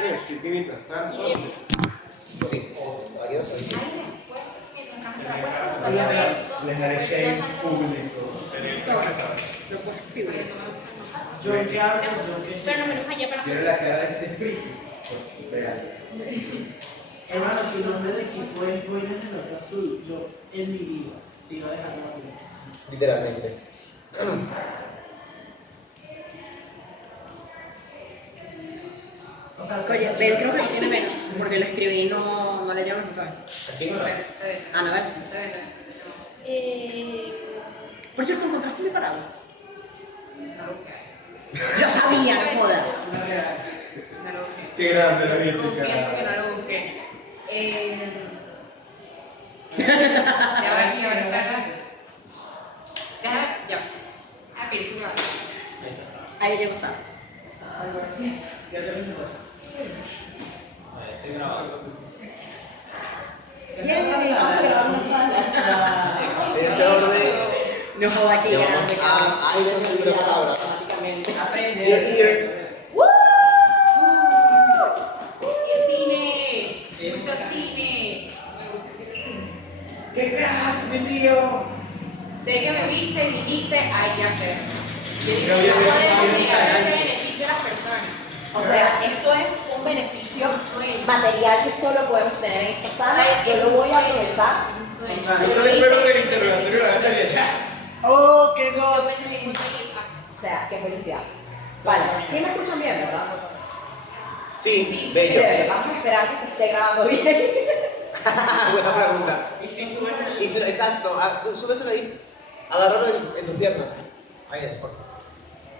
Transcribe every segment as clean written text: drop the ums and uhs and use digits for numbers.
quieres decir que mientras tanto? Sí, adiós. Les haré shade público. Lo puedes escribir. Yo que hablo, yo que... Pero nos venimos allá para ¿Tiene la cara de este friki? Pues, vean. Hermano, tu nombre de equipo es Boy desde el otro azul. Yo, en mi vida, te iba a dejar la vida. Literalmente. Oye, Ben creo que no tiene menos, porque lo escribí y no le llamo el mensaje. Aquí. Ana, a ver. Por cierto, ¿encontraste mi paraguas? Yo sabía, no joda. Qué grande la vida. Confieso que no lo busqué. Ya va, espera. Déjame, ya. Ah, que hice una. Ahí llegó Sara. Algo así. Estoy grabando. En ese orden. No joda aquí, grande. Ahí ven su primera palabra. Aprende. Ear, ear. ¡Qué cine! ¡Mucho cine! ¡Qué crack, mi tío! Sé que me viste y dijiste, hay que hacer. Yo digo, Pero no yo- podemos negar ese beneficio a las personas. O sea, esto es un beneficio material que solo podemos tener en esta sala. Yo lo voy a aprovechar. Un sueño. Yo solo espero que el interrogatorio lo haga bien. ¡Oh, qué god! O sea, qué felicidad. Vale, sí me escuchan bien, ¿verdad? Sí, de hecho. Chévere, vamos a esperar que se esté grabando bien. Buena pregunta. Y si subes el... Y si, exacto, tú súbeselo ahí. Agárralo en tus piernas. Ahí, por favor.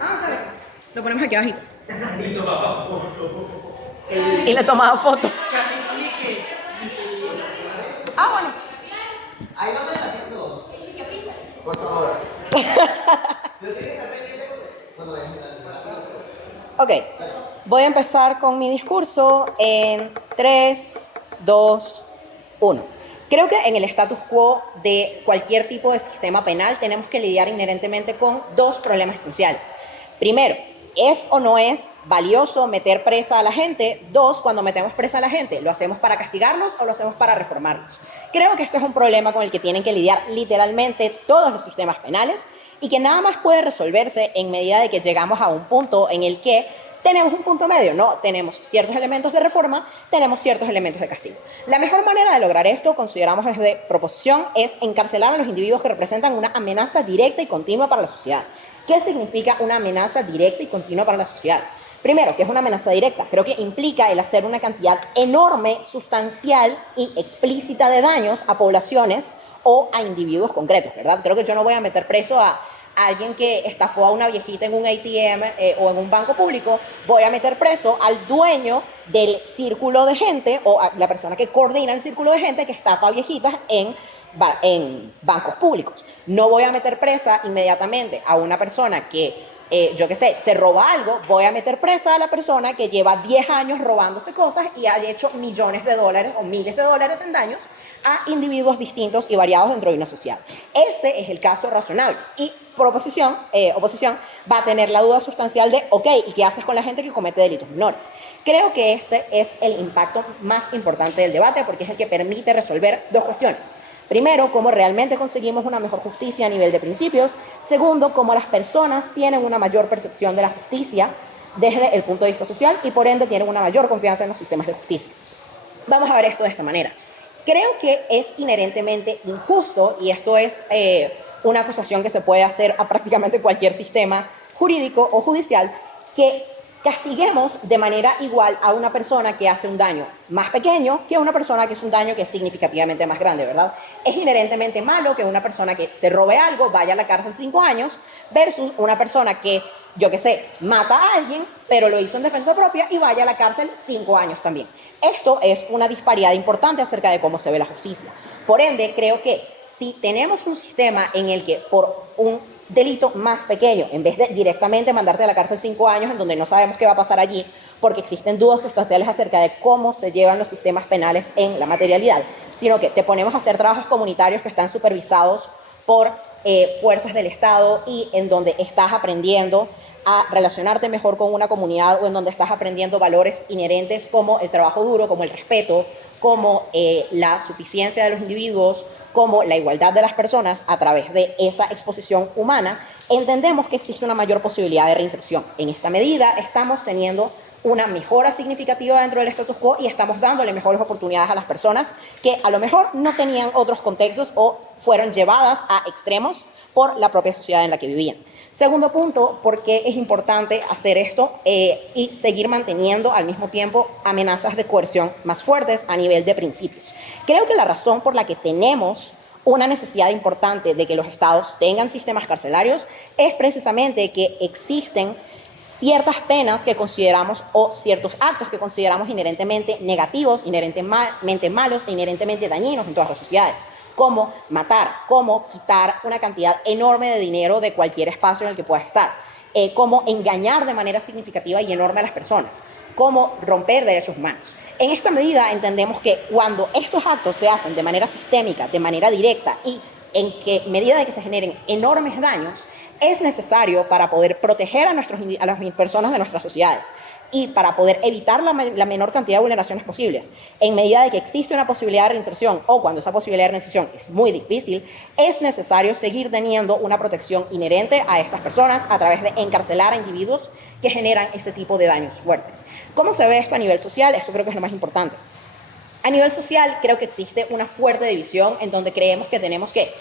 Ah, está bien. Lo ponemos aquí abajito. Y tomaba foto. Y le tomaba foto. Ah, bueno. Ahí vamos a hacer todos. Por favor. Yo tengo que estar pendiente cuando veas la Ok, voy a empezar con mi discurso en 3, 2, 1. Creo que en el status quo de cualquier tipo de sistema penal tenemos que lidiar inherentemente con dos problemas esenciales. Primero, ¿es o no es valioso meter presa a la gente? Dos, cuando metemos presa a la gente, ¿lo hacemos para castigarlos o lo hacemos para reformarlos? Creo que este es un problema con el que tienen que lidiar literalmente todos los sistemas penales y que nada más puede resolverse en medida de que llegamos a un punto en el que tenemos un punto medio, ¿no? Tenemos ciertos elementos de reforma, tenemos ciertos elementos de castigo. La mejor manera de lograr esto, consideramos desde proposición, es encarcelar a los individuos que representan una amenaza directa y continua para la sociedad. ¿Qué significa una amenaza directa y continua para la sociedad? Primero, ¿qué es una amenaza directa? Creo que implica el hacer una cantidad enorme, sustancial y explícita de daños a poblaciones o a individuos concretos, ¿verdad? Creo que yo no voy a meter preso a alguien que estafó a una viejita en un ATM o en un banco público. Voy a meter preso al dueño del círculo de gente o a la persona que coordina el círculo de gente que estafa a viejitas en bancos públicos. No voy a meter presa inmediatamente a una persona que, yo qué sé, se roba algo. Voy a meter presa a la persona que lleva 10 años robándose cosas y ha hecho millones de dólares o miles de dólares en daños a individuos distintos y variados dentro de una sociedad. Ese es el caso razonable. Y oposición va a tener la duda sustancial de, ok, ¿y qué haces con la gente que comete delitos menores? Creo que este es el impacto más importante del debate porque es el que permite resolver dos cuestiones. Primero, cómo realmente conseguimos una mejor justicia a nivel de principios. Segundo, cómo las personas tienen una mayor percepción de la justicia desde el punto de vista social y por ende tienen una mayor confianza en los sistemas de justicia. Vamos a ver esto de esta manera. Creo que es inherentemente injusto, y esto es una acusación que se puede hacer a prácticamente cualquier sistema jurídico o judicial, que castiguemos de manera igual a una persona que hace un daño más pequeño que a una persona que es un daño que es significativamente más grande, ¿verdad? Es inherentemente malo que una persona que se robe algo vaya a la cárcel 5 años versus una persona que, yo qué sé, mata a alguien, pero lo hizo en defensa propia y vaya a la cárcel 5 años también. Esto es una disparidad importante acerca de cómo se ve la justicia. Por ende, creo que si tenemos un sistema en el que por un delito más pequeño, en vez de directamente mandarte a la cárcel 5 años, en donde no sabemos qué va a pasar allí, porque existen dudas sustanciales acerca de cómo se llevan los sistemas penales en la materialidad, sino que te ponemos a hacer trabajos comunitarios que están supervisados por fuerzas del Estado y en donde estás aprendiendo a relacionarte mejor con una comunidad o en donde estás aprendiendo valores inherentes como el trabajo duro, como el respeto, como la suficiencia de los individuos, como la igualdad de las personas a través de esa exposición humana, entendemos que existe una mayor posibilidad de reinserción. En esta medida estamos teniendo una mejora significativa dentro del status quo y estamos dándole mejores oportunidades a las personas que a lo mejor no tenían otros contextos o fueron llevadas a extremos por la propia sociedad en la que vivían. Segundo punto, ¿por qué es importante hacer esto y seguir manteniendo al mismo tiempo amenazas de coerción más fuertes a nivel de principios? Creo que la razón por la que tenemos una necesidad importante de que los estados tengan sistemas carcelarios es precisamente que existen ciertas penas que consideramos o ciertos actos que consideramos inherentemente negativos, inherentemente malos e inherentemente dañinos en todas las sociedades, como matar, como quitar una cantidad enorme de dinero de cualquier espacio en el que puedas estar, como engañar de manera significativa y enorme a las personas, como romper derechos humanos. En esta medida entendemos que cuando estos actos se hacen de manera sistémica, de manera directa y en que medida de que se generen enormes daños, es necesario para poder proteger a las personas de nuestras sociedades y para poder evitar la menor cantidad de vulneraciones posibles. En medida de que existe una posibilidad de reinserción o cuando esa posibilidad de reinserción es muy difícil, es necesario seguir teniendo una protección inherente a estas personas a través de encarcelar a individuos que generan este tipo de daños fuertes. ¿Cómo se ve esto a nivel social? Esto creo que es lo más importante. A nivel social creo que existe una fuerte división en donde creemos que tenemos que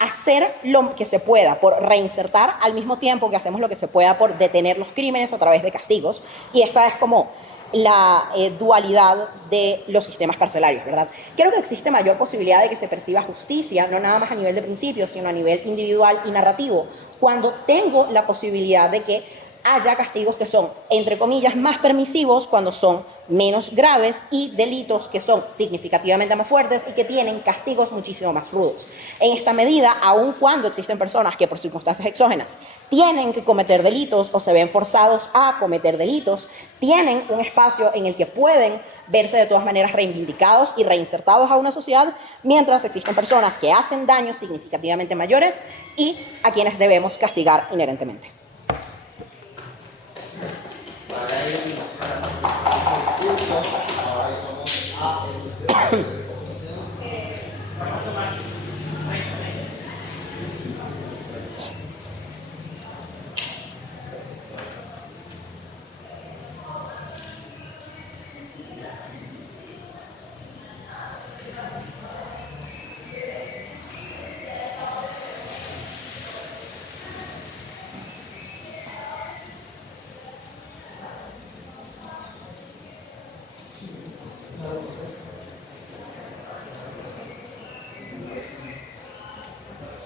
hacer lo que se pueda por reinsertar al mismo tiempo que hacemos lo que se pueda por detener los crímenes a través de castigos. Y esta es como la dualidad de los sistemas carcelarios, ¿verdad? Creo que existe mayor posibilidad de que se perciba justicia, no nada más a nivel de principios, sino a nivel individual y narrativo, cuando tengo la posibilidad de que haya castigos que son, entre comillas, más permisivos cuando son menos graves y delitos que son significativamente más fuertes y que tienen castigos muchísimo más rudos. En esta medida, aun cuando existen personas que por circunstancias exógenas tienen que cometer delitos o se ven forzados a cometer delitos, tienen un espacio en el que pueden verse de todas maneras reivindicados y reinsertados a una sociedad, mientras existen personas que hacen daños significativamente mayores y a quienes debemos castigar inherentemente.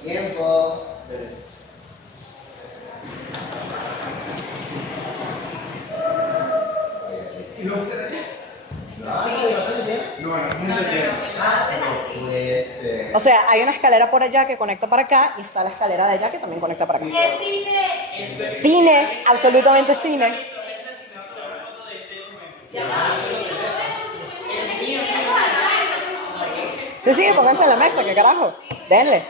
Tiempo. Si no se da ya. O sea, hay una escalera por allá que conecta para acá y está la escalera de allá que también conecta para acá. ¿Qué cine? Cine, absolutamente cine. Sí, sí, pónganse en la mesa, qué carajo. Denle.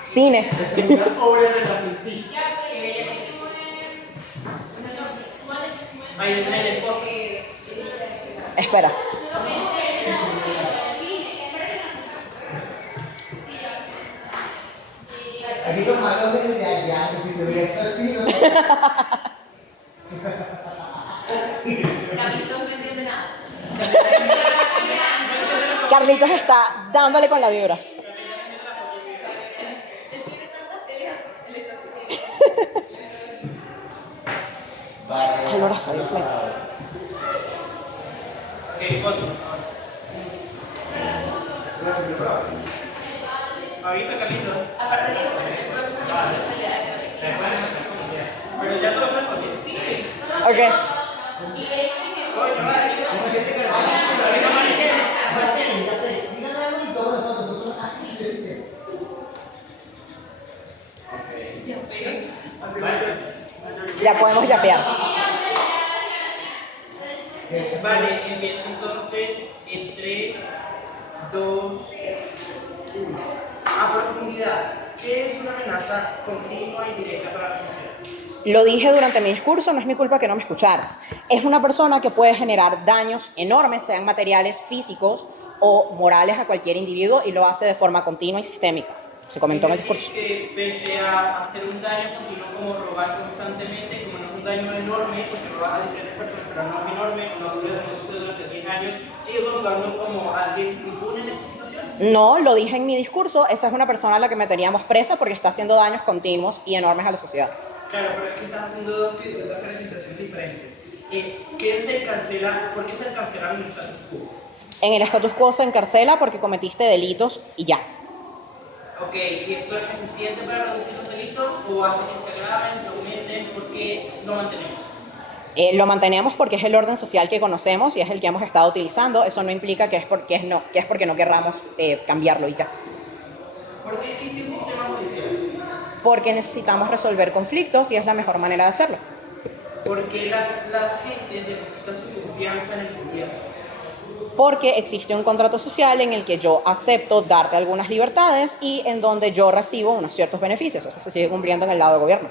Cine. Obra renacentista. Ahí viene el esposo. Espera. Aquí tomando desde allá, que si se ve esto así, no sé. Carlitos no entiende nada. Carlitos está dándole con la vibra. Calorazo, Dios mío. Ok, foto. Avisa, Carlitos. Aparte de eso, Pero ya todo fue porque sí. Ok. Ya podemos yapear. Vale, empiezo entonces en 3, 2, 1. a profundidad, ¿qué es una amenaza continua y directa para la sociedad? Lo dije durante mi discurso, no es mi culpa que no me escucharas. Es una persona que puede generar daños enormes, sean materiales, físicos o morales a cualquier individuo, y lo hace de forma continua y sistémica. Se comentó en el discurso. Que pese a hacer un daño continuo como robar constantemente, como no es un daño enorme, porque robas a diferentes personas, pero no es enorme, no sucede durante 10 años, sigue actuando como alguien impune en esta situación. No, lo dije en mi discurso, esa es una persona a la que meteríamos presa porque está haciendo daños continuos y enormes a la sociedad. Claro, pero es que estás haciendo dos caracterizaciones diferentes. ¿Qué se cancela? ¿Por qué se cancela el status quo? En el status quo se encarcela porque cometiste delitos y ya. Ok, ¿y esto es eficiente para reducir los delitos o hace que se agraven, se aumenten? ¿Por qué lo mantenemos? Lo mantenemos porque es el orden social que conocemos y es el que hemos estado utilizando. Eso no implica que es porque no querramos cambiarlo y ya. ¿Por qué existe un sistema judicial? Porque necesitamos resolver conflictos y es la mejor manera de hacerlo. Porque la gente deposita su confianza en el gobierno. Porque existe un contrato social en el que yo acepto darte algunas libertades y en donde yo recibo unos ciertos beneficios. Eso se sigue cumpliendo en el lado del gobierno.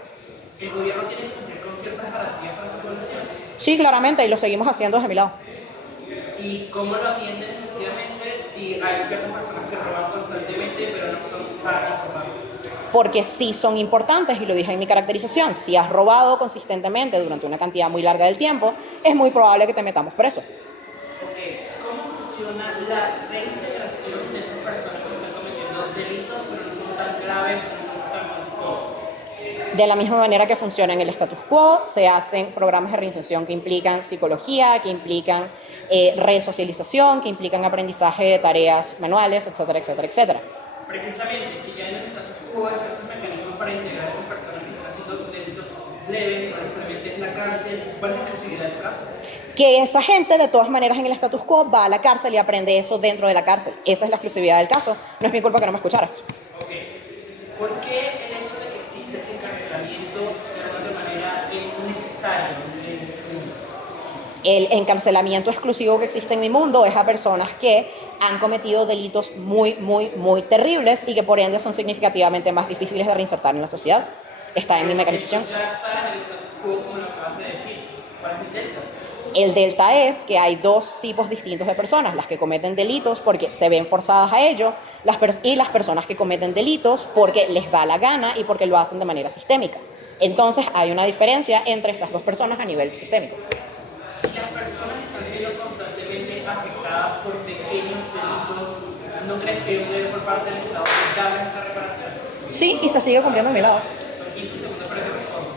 ¿El gobierno tiene que cumplir con ciertas garantías para su población? Sí, claramente, y lo seguimos haciendo desde mi lado. ¿Y cómo lo atienden efectivamente si hay ciertas personas que roban constantemente pero no son tan importantes? Porque sí son importantes, y lo dije en mi caracterización. Si has robado consistentemente durante una cantidad muy larga del tiempo, es muy probable que te metamos preso. ¿Cómo funciona la reintegración de esas personas que están cometiendo delitos pero no son tan graves, no son tan controlados? De la misma manera que funciona en el status quo, se hacen programas de reinserción que implican psicología, que implican resocialización, que implican aprendizaje de tareas manuales, etcétera, etcétera, etcétera. Precisamente, si ya en el status quo hay ciertos mecanismos para integrar a esas personas que están haciendo delitos leves, no necesariamente en la cárcel, ¿cuál es la exclusividad del caso? Que esa gente, de todas maneras, en el status quo va a la cárcel y aprende eso dentro de la cárcel. Esa es la exclusividad del caso. No es mi culpa que no me escucharas. Ok. ¿Por qué el hecho de que existe ese encarcelamiento de alguna manera es necesario en el mundo? El encarcelamiento exclusivo que existe en mi mundo es a personas que han cometido delitos muy, muy, muy terribles y que por ende son significativamente más difíciles de reinsertar en la sociedad. Está en mi mecanización. Ya está en el status quo, como lo acabas de decir. ¿Cuál es el delta? El delta es que hay dos tipos distintos de personas: las que cometen delitos porque se ven forzadas a ello, y las personas que cometen delitos porque les da la gana y porque lo hacen de manera sistémica. Entonces hay una diferencia entre estas dos personas a nivel sistémico. Si las personas están siendo constantemente afectadas por pequeños delitos, ¿no crees que un deber por parte del Estado es darles esa reparación? Sí, y se sigue cumpliendo a mi lado. Son 15 segundos para que responda.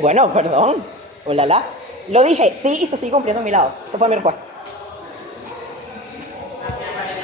Bueno, perdón. Olala. Lo dije, sí, y se sigue cumpliendo a mi lado. Esa fue mi respuesta. Gracias, María.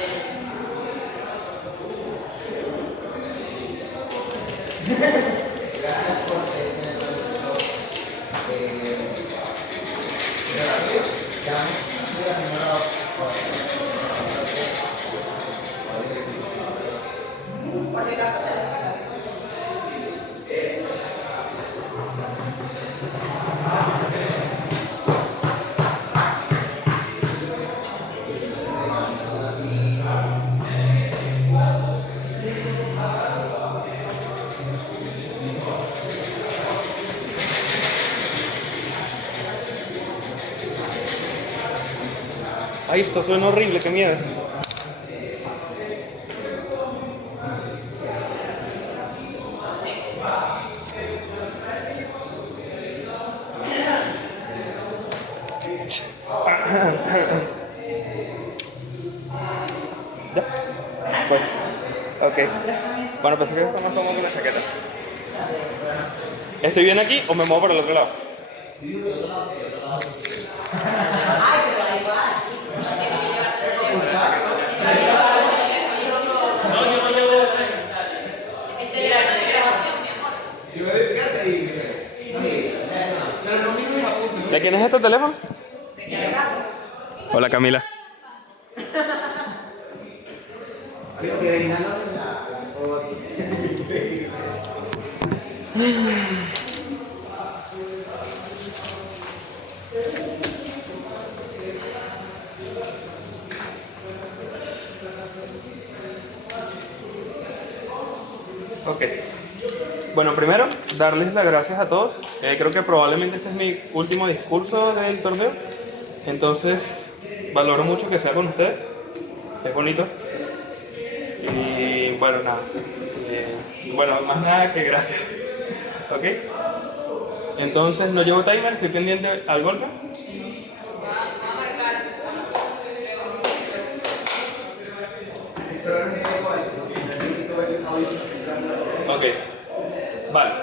Ay, esto suena horrible, qué miedo. ¿Ya? Bueno, ok. Bueno, pensé que está más cómodo que la chaqueta. ¿Estoy bien aquí o me muevo para el otro lado? El teléfono de grabación, mi amor. ¿De quién es este teléfono? Hola, Camila. Bueno, primero, darles las gracias a todos. Creo que probablemente este es mi último discurso del torneo. Entonces, valoro mucho que sea con ustedes. Es bonito. Y bueno, nada. Bueno, más nada que gracias. ¿Ok? Entonces, no llevo timer, estoy pendiente al golpe. Ok, vale.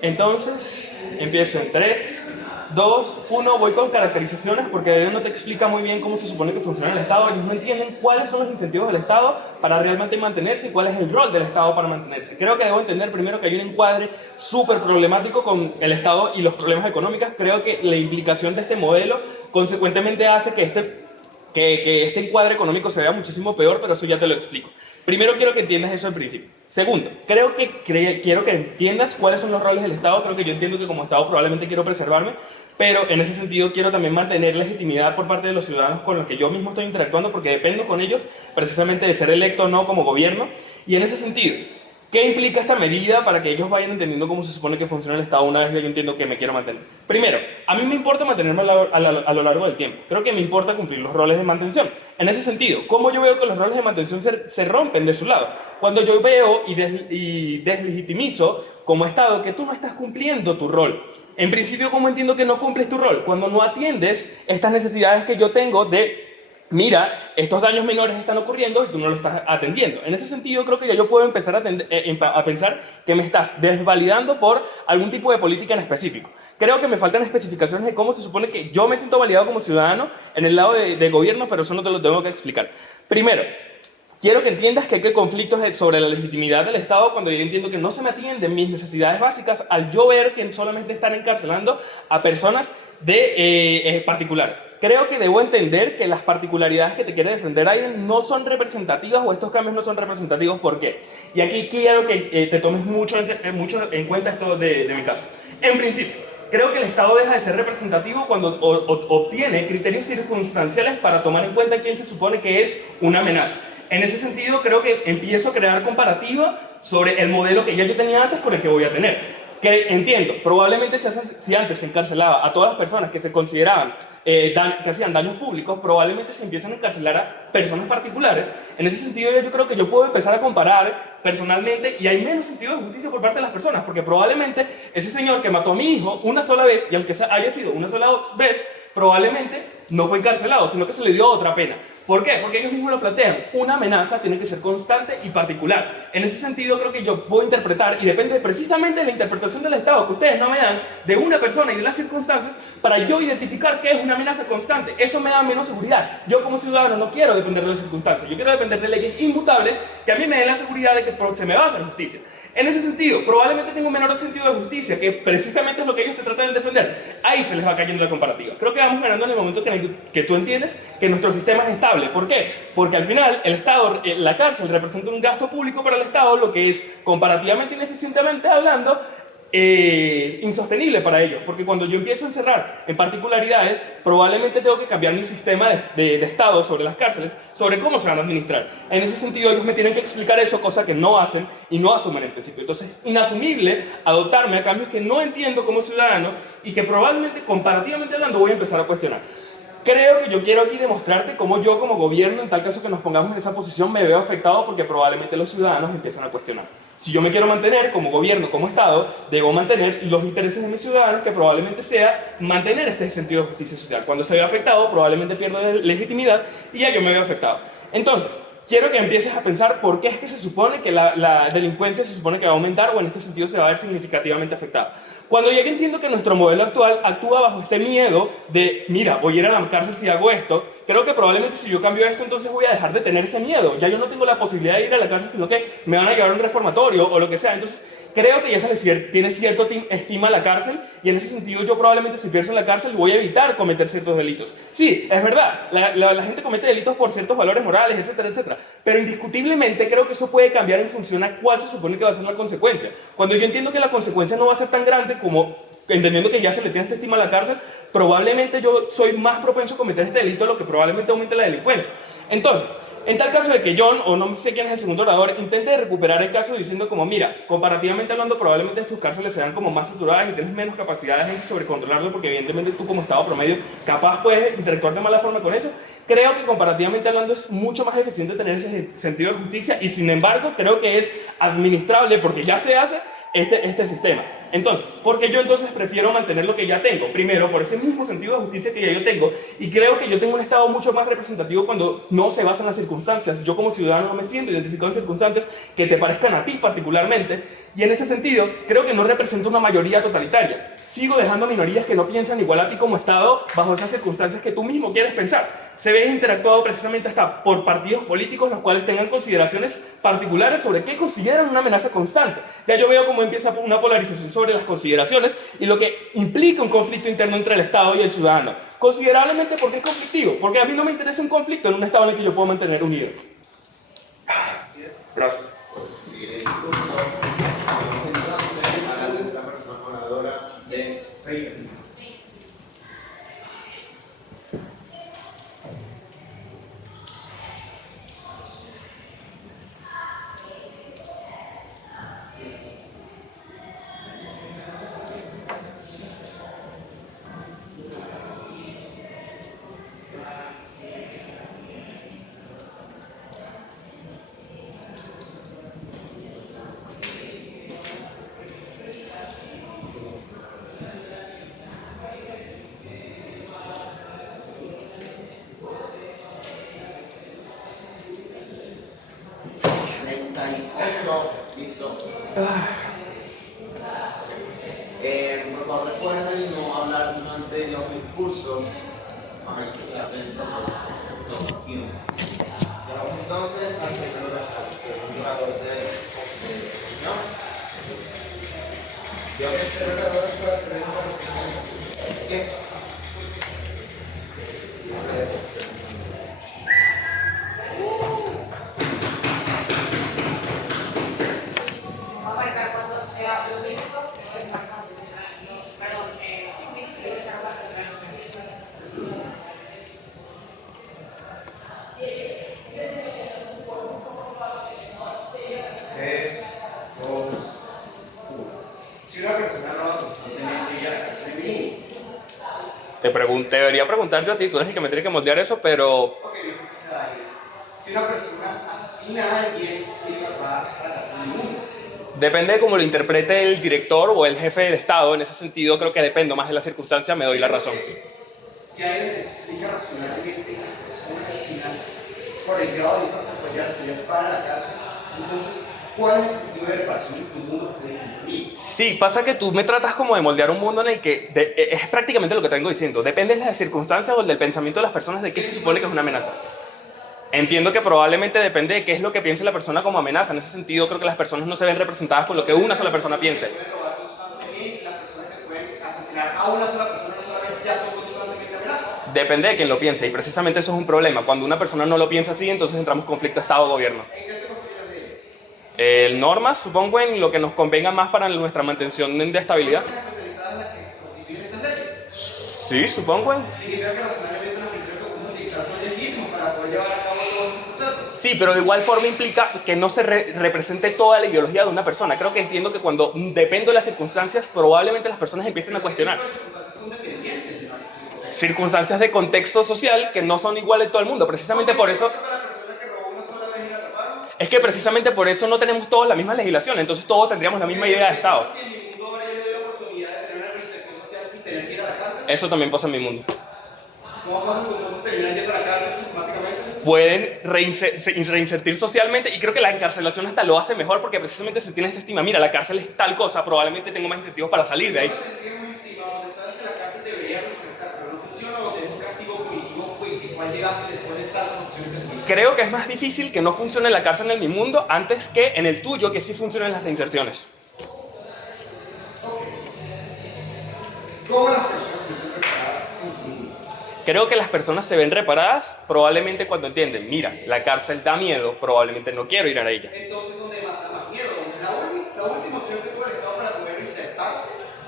Entonces, empiezo en 3, 2, 1. Voy con caracterizaciones porque ellos no te explica muy bien cómo se supone que funciona el Estado. Ellos no entienden cuáles son los incentivos del Estado para realmente mantenerse y cuál es el rol del Estado para mantenerse. Creo que debo entender primero que hay un encuadre súper problemático con el Estado y los problemas económicos. Creo que la implicación de este modelo consecuentemente hace que este encuadre económico se vea muchísimo peor, pero eso ya te lo explico. Primero quiero que entiendas eso al principio. Segundo, quiero que entiendas cuáles son los roles del Estado. Creo que yo entiendo que como Estado probablemente quiero preservarme, pero en ese sentido quiero también mantener legitimidad por parte de los ciudadanos con los que yo mismo estoy interactuando, porque dependo con ellos precisamente de ser electo o no como gobierno. Y en ese sentido, ¿qué implica esta medida para que ellos vayan entendiendo cómo se supone que funciona el Estado una vez que yo entiendo que me quiero mantener? Primero, a mí me importa mantenerme a lo largo del tiempo. Creo que me importa cumplir los roles de mantención. En ese sentido, ¿cómo yo veo que los roles de mantención se rompen de su lado? Cuando yo veo y deslegitimizo como Estado que tú no estás cumpliendo tu rol. En principio, ¿cómo entiendo que no cumples tu rol? Cuando no atiendes estas necesidades que yo tengo de... Mira, estos daños menores están ocurriendo y tú no lo estás atendiendo. En ese sentido, creo que ya yo puedo empezar a pensar que me estás desvalidando por algún tipo de política en específico. Creo que me faltan especificaciones de cómo se supone que yo me siento validado como ciudadano en el lado de gobierno, pero eso no te lo tengo que explicar. Primero, quiero que entiendas que hay conflictos sobre la legitimidad del Estado cuando yo entiendo que no se me atienden mis necesidades básicas al yo ver que solamente están encarcelando a personas particulares. Creo que debo entender que las particularidades que te quiere defender Aiden no son representativas o estos cambios no son representativos. ¿Por qué? Y aquí quiero que te tomes mucho en cuenta esto de mi caso. En principio, creo que el Estado deja de ser representativo cuando obtiene criterios circunstanciales para tomar en cuenta quién se supone que es una amenaza. En ese sentido, creo que empiezo a crear comparativa sobre el modelo que ya yo tenía antes con el que voy a tener. Que entiendo, probablemente si antes se encarcelaba a todas las personas que se consideraban que hacían daños públicos, probablemente se empiezan a encarcelar a personas particulares. En ese sentido, yo creo que yo puedo empezar a comparar personalmente y hay menos sentido de justicia por parte de las personas, porque probablemente ese señor que mató a mi hijo una sola vez, y aunque haya sido una sola vez, probablemente no fue encarcelado, sino que se le dio otra pena. ¿Por qué? Porque ellos mismos lo plantean. Una amenaza tiene que ser constante y particular. En ese sentido, creo que yo puedo interpretar, y depende precisamente de la interpretación del Estado que ustedes no me dan, de una persona y de las circunstancias, para yo identificar qué es una amenaza constante. Eso me da menos seguridad. Yo como ciudadano no quiero depender de las circunstancias. Yo quiero depender de leyes inmutables que a mí me den la seguridad de que se me va a hacer justicia. En ese sentido, probablemente tengo un menor sentido de justicia, que precisamente es lo que ellos te tratan de defender. Ahí se les va cayendo la comparativa. Creo que vamos ganando en el momento que tú entiendes que nuestro sistema es estable. ¿Por qué? Porque al final el Estado, la cárcel representa un gasto público para el Estado, lo que es comparativamente ineficientemente hablando, insostenible para ellos, porque cuando yo empiezo a encerrar en particularidades, probablemente tengo que cambiar mi sistema de Estado sobre las cárceles, sobre cómo se van a administrar. En ese sentido, ellos me tienen que explicar eso, cosa que no hacen y no asumen en principio. Entonces, es inasumible adoptarme a cambios que no entiendo como ciudadano y que probablemente, comparativamente hablando, voy a empezar a cuestionar. Creo que yo quiero aquí demostrarte cómo yo como gobierno, en tal caso que nos pongamos en esa posición, me veo afectado porque probablemente los ciudadanos empiezan a cuestionar. Si yo me quiero mantener como gobierno, como Estado, debo mantener los intereses de mis ciudadanos, que probablemente sea mantener este sentido de justicia social. Cuando se vea afectado, probablemente pierdo legitimidad y ya yo me veo afectado. Entonces, quiero que empieces a pensar por qué es que se supone que la delincuencia se supone que va a aumentar o en este sentido se va a ver significativamente afectada. Cuando yo entiendo que nuestro modelo actual actúa bajo este miedo de, mira, voy a ir a la cárcel si hago esto, creo que probablemente si yo cambio esto, entonces voy a dejar de tener ese miedo. Ya yo no tengo la posibilidad de ir a la cárcel, sino que me van a llevar a un reformatorio o lo que sea. Entonces, creo que ya se le tiene cierto estima a la cárcel y en ese sentido yo probablemente si pierdo en la cárcel voy a evitar cometer ciertos delitos. Sí, es verdad, la gente comete delitos por ciertos valores morales, etcétera, etcétera, pero indiscutiblemente creo que eso puede cambiar en función a cuál se supone que va a ser la consecuencia. Cuando yo entiendo que la consecuencia no va a ser tan grande como entendiendo que ya se le tiene esta estima a la cárcel, probablemente yo soy más propenso a cometer este delito, lo que probablemente aumente la delincuencia. Entonces, En tal caso de que John, o no sé quién es el segundo orador, intente recuperar el caso diciendo como, mira, comparativamente hablando, probablemente tus cárceles sean como más saturadas y tienes menos capacidad de gente sobre controlarlo, porque evidentemente tú como estado promedio capaz puedes interactuar de mala forma con eso. Creo que comparativamente hablando es mucho más eficiente tener ese sentido de justicia y sin embargo creo que es administrable porque ya se hace este sistema. Entonces, ¿por qué yo entonces prefiero mantener lo que ya tengo? Primero, por ese mismo sentido de justicia que ya yo tengo, y creo que yo tengo un Estado mucho más representativo cuando no se basa en las circunstancias. Yo como ciudadano no me siento identificado en circunstancias que te parezcan a ti particularmente, y en ese sentido creo que no represento una mayoría totalitaria. Sigo dejando minorías que no piensan igual a ti como Estado bajo esas circunstancias que tú mismo quieres pensar. Se ve interactuado precisamente hasta por partidos políticos los cuales tengan consideraciones particulares sobre qué consideran una amenaza constante. Ya yo veo cómo empieza una polarización sobre las consideraciones y lo que implica un conflicto interno entre el Estado y el ciudadano. Considerablemente porque es conflictivo, porque a mí no me interesa un conflicto en un Estado en el que yo puedo mantener unido. Gracias. Listo. Por favor, recuerden no hablar durante los discursos. A ver, que se atento. Entonces, al segundo orador de exposición. Yo que ser orador ¿qué es? Va a marcar cuando sea un minuto, que no es marcado. Perdón, 5 minutos y voy a estar más Tres, dos, uno. Si una persona roba constantemente ya es criminal. Debería preguntarte a ti, tú eres el que me tiene que moldear eso, pero Ok, si una persona asesina a alguien, ella va a la cárcel del mundo. depende de cómo lo interprete el director o el jefe del Estado. En ese sentido creo que dependo más de las circunstancias, me doy la razón. Si alguien te explica racionalmente la persona al final, por el grado de apoyar que ya para la cárcel, entonces, ¿cuál es el sentido de reparación en tu mundo que se deja incluir? Sí, pasa que tú me tratas como de moldear un mundo en el que es prácticamente lo que te vengo diciendo. Depende de las circunstancias o del pensamiento de las personas de qué se supone que es una amenaza. Entiendo que probablemente depende de qué es lo que piense la persona como amenaza. En ese sentido, creo que las personas no se ven representadas por lo que una sola persona piense. Pueden robar constantemente, las personas que pueden asesinar a una sola persona no solamente ya son constantemente amenazas. Depende de quién lo piense y precisamente eso es un problema. Cuando una persona no lo piensa así, entonces entramos en conflicto Estado-gobierno. ¿En qué se construyen las leyes? Normas, supongo, en lo que nos convenga más para nuestra mantención de estabilidad. ¿Personas especializadas en las que constituyen estas leyes? Sí, supongo. Significa que racionalmente los criterios que podemos utilizar son legítimos para poder llevar a cabo todos estos procesos. Sí, pero de igual forma implica que no se represente toda la ideología de una persona. Creo que entiendo que cuando dependo de las circunstancias, probablemente las personas empiecen a cuestionar. Las circunstancias son dependientes de la contexto. Circunstancias de contexto social que no son iguales en todo el mundo. Precisamente por eso, ¿Qué pasa con la persona que robó una sola vez y la atraparon? es que precisamente por eso no tenemos todos la misma legislación. Entonces todos tendríamos la misma idea de Estado. Si en mi mundo ahora yo le doy la oportunidad de tener una reinserción social sin tener que ir a la cárcel, Eso también pasa en mi mundo. ¿cómo pasa cuando entonces terminan yendo a la cárcel sistemáticamente? Pueden reinsertir socialmente y creo que la encarcelación hasta lo hace mejor porque precisamente se tiene esta estima. Mira, la cárcel es tal cosa, probablemente tengo más incentivos para salir de ahí. Tendríamos un estima donde sabes que la cárcel debería reinsertar, pero no funciona, donde es un castigo punitivo, que cual llegaste después de tantas opciones que tuviste. Creo que es más difícil que no funcione la cárcel en mi mundo antes que en el tuyo, que sí funcionen las reinserciones. ¿Cómo las personas se ven preparadas en tu mundo? Creo que las personas se ven reparadas probablemente cuando entienden, mira, la cárcel da miedo, probablemente no quiero ir a ella. Entonces, ¿dónde da más miedo? ¿Dónde es la última opción que tuvo el Estado para poder reinsertar?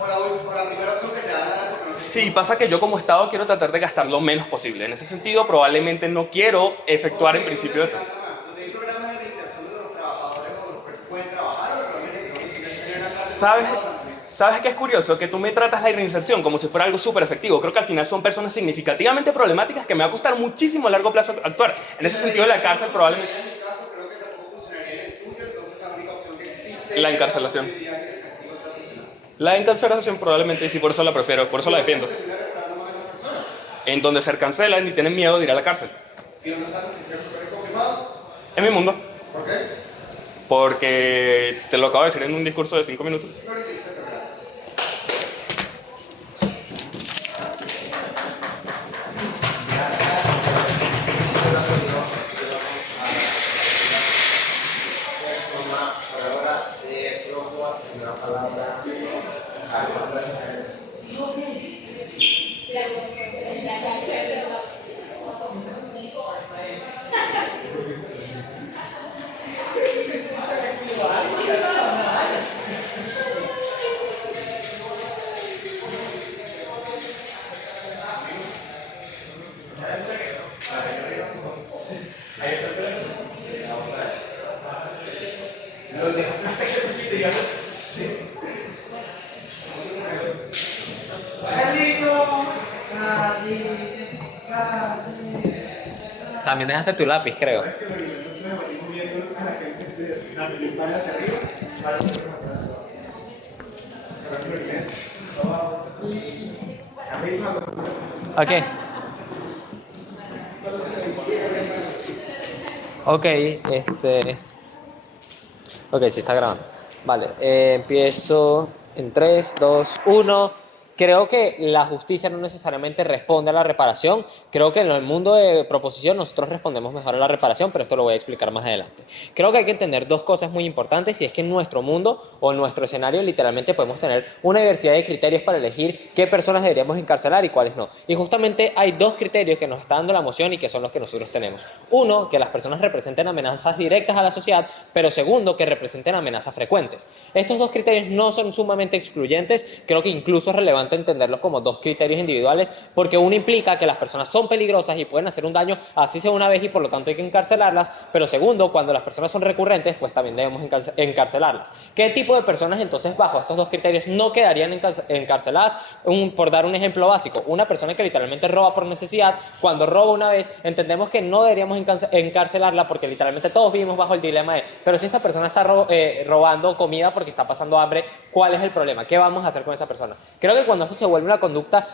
o la primera opción que te van a dar porque no sé. Sí, pasa que yo como Estado quiero tratar de gastar lo menos posible. En ese sentido, probablemente no quiero efectuar en principio eso. ¿Hay programas de reinserción donde los trabajadores o los presos pueden trabajar o solamente no tener una cárcel? ¿Sabes? ¿Sabes qué es curioso? Que tú me tratas la reinserción como si fuera algo súper efectivo. Creo que al final son personas significativamente problemáticas que me va a costar muchísimo a largo plazo actuar. En ese sentido, la cárcel probablemente... En mi caso, creo que tampoco funcionaría en el tuyo, entonces la única opción que existe La encarcelación. sería que el castigo sea funcional. La encarcelación probablemente sí, por eso la prefiero, por eso la defiendo. Se termina reparando más a las personas. En donde se cancelan y tienen miedo de ir a la cárcel. ¿Y dónde están los criterios confirmados? En mi mundo. ¿Por qué? Porque te lo acabo de decir en un discurso de 5 minutos. Lo hiciste, pero gracias. También dejaste tu lápiz, creo. Ok. Ok, Ok, sí está grabando. Vale, empiezo en 3, 2, 1. Creo que la justicia no necesariamente responde a la reparación. Creo que en el mundo de proposición nosotros respondemos mejor a la reparación, pero esto lo voy a explicar más adelante. Creo que hay que entender dos cosas muy importantes, y es que en nuestro mundo o en nuestro escenario literalmente podemos tener una diversidad de criterios para elegir qué personas deberíamos encarcelar y cuáles no. Y justamente hay dos criterios que nos está dando la moción y que son los que nosotros tenemos. Uno, que las personas representen amenazas directas a la sociedad, pero segundo, que representen amenazas frecuentes. Estos dos criterios no son sumamente excluyentes, creo que incluso es relevante entenderlos como dos criterios individuales, porque uno implica que las personas son peligrosas y pueden hacer un daño así sea una vez y por lo tanto hay que encarcelarlas, pero segundo, cuando las personas son recurrentes, pues también debemos encarcelarlas. ¿Qué tipo de personas entonces bajo estos dos criterios no quedarían encarceladas? Por dar un ejemplo básico, una persona que literalmente roba por necesidad, cuando roba una vez, entendemos que no deberíamos encarcelarla porque literalmente todos vivimos bajo el dilema de, pero si esta persona está robando comida porque está pasando hambre, ¿cuál es el problema? ¿Qué vamos a hacer con esa persona? Creo que cuando esto se vuelve una conducta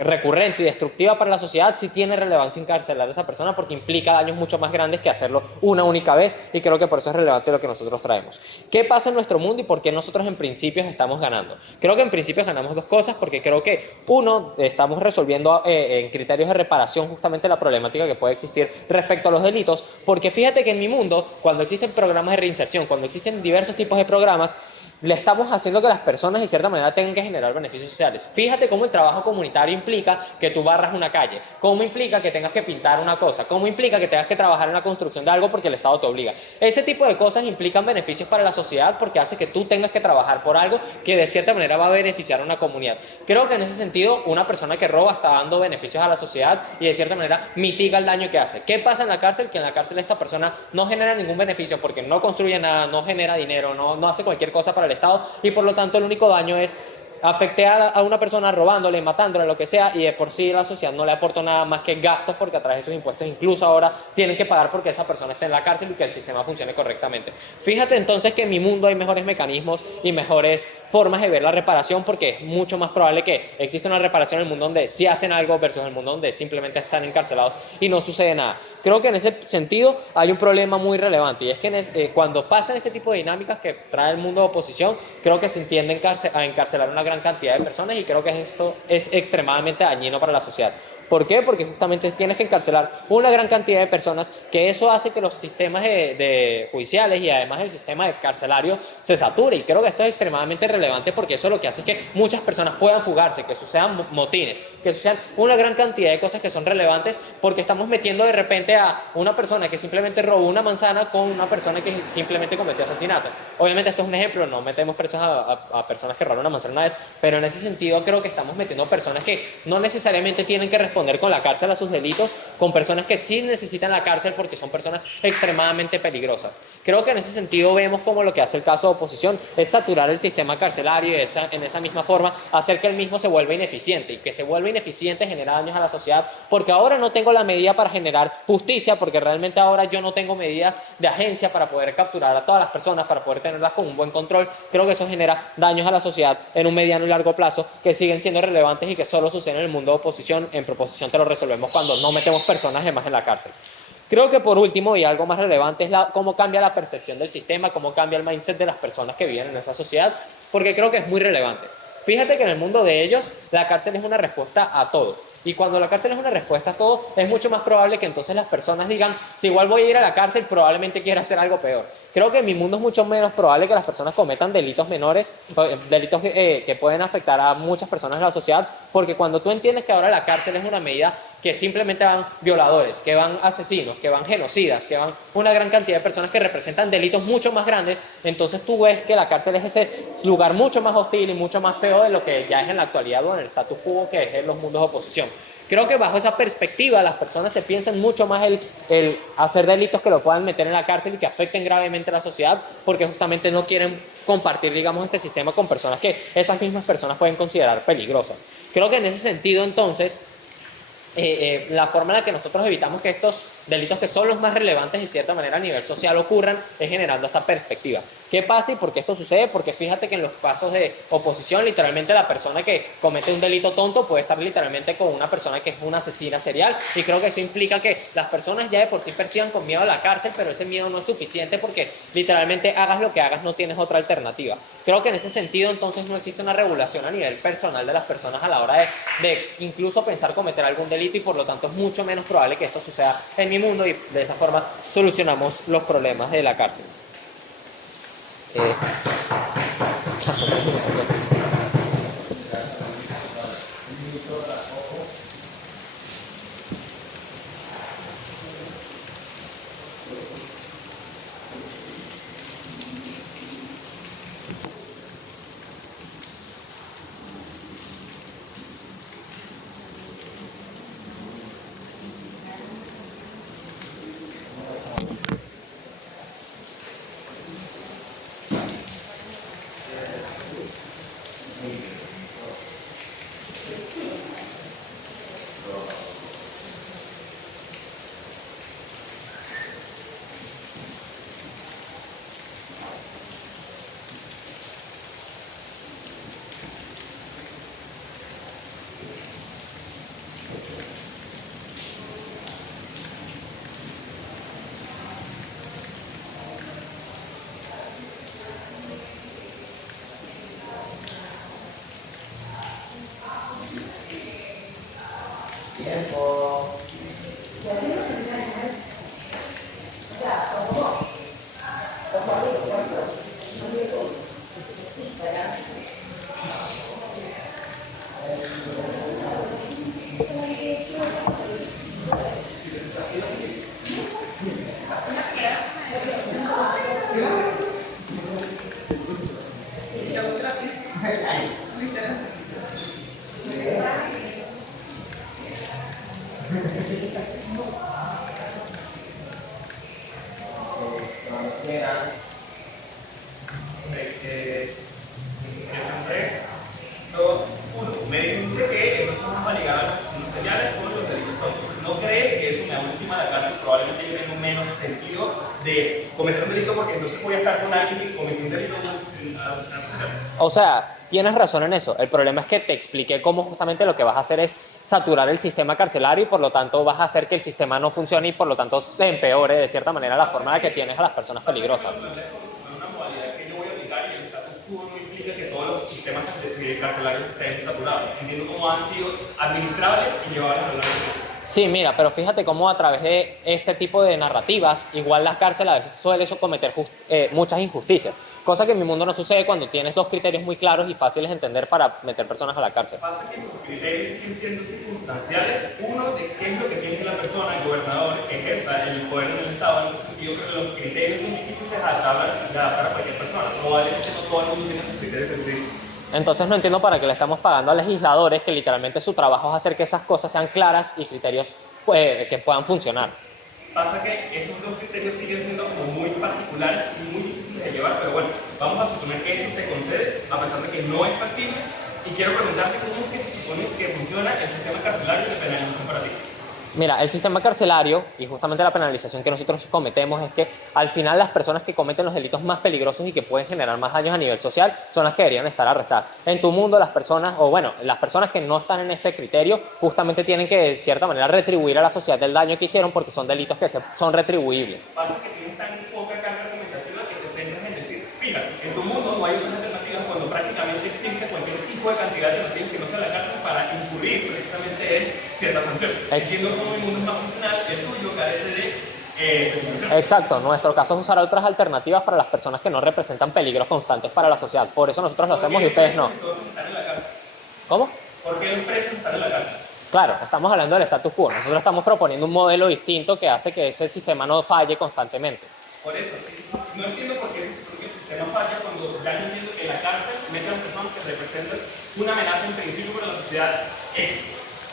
recurrente y destructiva para la sociedad, sí tiene relevancia encarcelar a esa persona porque implica daños mucho más grandes que hacerlo una única vez, y creo que por eso es relevante lo que nosotros traemos. ¿Qué pasa en nuestro mundo y por qué nosotros en principios estamos ganando? Creo que en principios ganamos dos cosas, porque creo que uno, estamos resolviendo en criterios de reparación justamente la problemática que puede existir respecto a los delitos, porque fíjate que en mi mundo, cuando existen programas de reinserción, cuando existen diversos tipos de programas, le estamos haciendo que las personas de cierta manera tengan que generar beneficios sociales. Fíjate cómo el trabajo comunitario implica que tú barras una calle, cómo implica que tengas que pintar una cosa, cómo implica que tengas que trabajar en la construcción de algo porque el Estado te obliga. Ese tipo de cosas implican beneficios para la sociedad porque hace que tú tengas que trabajar por algo que de cierta manera va a beneficiar a una comunidad. Creo que en ese sentido una persona que roba está dando beneficios a la sociedad y de cierta manera mitiga el daño que hace. ¿Qué pasa en la cárcel? Que en la cárcel esta persona no genera ningún beneficio porque no construye nada, no genera dinero, no hace cualquier cosa para el Estado, y por lo tanto el único daño es afecté a una persona robándole, matándole, lo que sea, y de por sí la sociedad no le aporta nada más que gastos porque a través de esos impuestos incluso ahora tienen que pagar porque esa persona esté en la cárcel y que el sistema funcione correctamente. Fíjate entonces que en mi mundo hay mejores mecanismos y mejores formas de ver la reparación, porque es mucho más probable que exista una reparación en el mundo donde sí hacen algo versus el mundo donde simplemente están encarcelados y no sucede nada. Creo que en ese sentido hay un problema muy relevante, y es que cuando pasan este tipo de dinámicas que trae el mundo de oposición, creo que se entiende a encarcelar una gran cantidad de personas, y creo que esto es extremadamente dañino para la sociedad. ¿Por qué? Porque justamente tienes que encarcelar una gran cantidad de personas, que eso hace que los sistemas de judiciales y además el sistema de carcelario se sature. Y creo que esto es extremadamente relevante porque eso lo que hace es que muchas personas puedan fugarse, que sucedan motines, que sucedan una gran cantidad de cosas que son relevantes, porque estamos metiendo de repente a una persona que simplemente robó una manzana con una persona que simplemente cometió asesinato. Obviamente esto es un ejemplo, no metemos presos a personas que robaron una manzana una vez, pero en ese sentido creo que estamos metiendo personas que no necesariamente tienen que responder con la cárcel a sus delitos, con personas que sí necesitan la cárcel porque son personas extremadamente peligrosas. Creo que en ese sentido vemos como lo que hace el caso de oposición es saturar el sistema carcelario y en esa misma forma hacer que el mismo se vuelva ineficiente, y que se vuelva ineficiente genera daños a la sociedad, porque ahora no tengo la medida para generar justicia, porque realmente ahora yo no tengo medidas de agencia para poder capturar a todas las personas, para poder tenerlas con un buen control. Creo que eso genera daños a la sociedad en un mediano y largo plazo que siguen siendo relevantes y que solo suceden en el mundo de oposición. En proposición te lo resolvemos cuando no metemos personas más en la cárcel. Creo que por último, y algo más relevante, es cómo cambia la percepción del sistema, cómo cambia el mindset de las personas que viven en esa sociedad, porque creo que es muy relevante. Fíjate que en el mundo de ellos, la cárcel es una respuesta a todo. Y cuando la cárcel es una respuesta a todo, es mucho más probable que entonces las personas digan, si igual voy a ir a la cárcel, probablemente quiera hacer algo peor. Creo que en mi mundo es mucho menos probable que las personas cometan delitos menores, delitos que pueden afectar a muchas personas de la sociedad, porque cuando tú entiendes que ahora la cárcel es una medida que simplemente van violadores, que van asesinos, que van genocidas, que van una gran cantidad de personas que representan delitos mucho más grandes, entonces tú ves que la cárcel es ese lugar mucho más hostil y mucho más feo de lo que ya es en la actualidad o en el status quo que es en los mundos de oposición. Creo que bajo esa perspectiva las personas se piensan mucho más el hacer delitos que lo puedan meter en la cárcel y que afecten gravemente a la sociedad, porque justamente no quieren compartir, digamos, este sistema con personas que esas mismas personas pueden considerar peligrosas. Creo que en ese sentido, entonces, la forma en la que nosotros evitamos que estos delitos, que son los más relevantes de cierta manera a nivel social, ocurran, es generando esta perspectiva. ¿Qué pasa y por qué esto sucede? Porque fíjate que en los casos de oposición, literalmente la persona que comete un delito tonto puede estar literalmente con una persona que es una asesina serial, y creo que eso implica que las personas ya de por sí perciban con miedo a la cárcel, pero ese miedo no es suficiente porque literalmente hagas lo que hagas no tienes otra alternativa. Creo que en ese sentido entonces no existe una regulación a nivel personal de las personas a la hora de incluso pensar cometer algún delito, y por lo tanto es mucho menos probable que esto suceda en mi mundo, y de esa forma solucionamos los problemas de la cárcel. O sea, tienes razón en eso. El problema es que te expliqué cómo justamente lo que vas a hacer es saturar el sistema carcelario, y por lo tanto vas a hacer que el sistema no funcione y por lo tanto se empeore de cierta manera la forma en la que tienes a las personas peligrosas. Una modalidad que yo voy a aplicar, y el status quo no implica que todos los sistemas carcelarios estén saturados. Entiendo cómo han sido administrables y llevables a lo largo del tiempo. Sí, mira, pero fíjate cómo a través de este tipo de narrativas, igual la cárcel a veces suele cometer muchas injusticias, cosa que en mi mundo no sucede cuando tienes dos criterios muy claros y fáciles de entender para meter personas a la cárcel. Pasa que los criterios siguen siendo circunstanciales. Uno, de qué es lo que piensa la persona, el gobernador, que ejerza el poder en el Estado. En ese sentido, creo que los criterios son difíciles de adaptar a cualquier persona. Probablemente no todo el mundo tiene sus criterios que tú dices. Entonces no entiendo para qué le estamos pagando a legisladores que literalmente su trabajo es hacer que esas cosas sean claras y criterios que puedan funcionar. Pasa que esos dos criterios siguen siendo como muy particulares y muy difíciles de llevar, pero bueno, vamos a suponer que eso se concede a pesar de que no es factible. Y quiero preguntarte cómo es que se supone que funciona el sistema carcelario de penalización para ti. Mira, el sistema carcelario y justamente la penalización que nosotros cometemos es que al final las personas que cometen los delitos más peligrosos y que pueden generar más daños a nivel social son las que deberían estar arrestadas. En tu mundo las personas, o bueno, las personas que no están en este criterio justamente tienen que de cierta manera retribuir a la sociedad del daño que hicieron porque son delitos que son retribuibles. Pasa que tienes tan poca carga argumentativa que te centras en decir, fíjate, en tu mundo no hay otras alternativas cuando prácticamente existe cualquier tipo de cantidad de alternativas que no sea la cárcel para incurrir precisamente en ciertas sanciones. Entiendo cómo el mundo es más funcional, el tuyo carece de Exacto, nuestro caso es usar otras alternativas para las personas que no representan peligros constantes para la sociedad. Por eso nosotros lo hacemos y ustedes no. ¿Cómo? ¿Por qué los presos están en la cárcel? Claro, estamos hablando del status quo. Nosotros estamos proponiendo un modelo distinto que hace que ese sistema no falle constantemente. Por eso, sí, no entiendo por qué el sistema falla cuando ya no entiendo que la cárcel mete a personas que representan una amenaza en principio para la sociedad.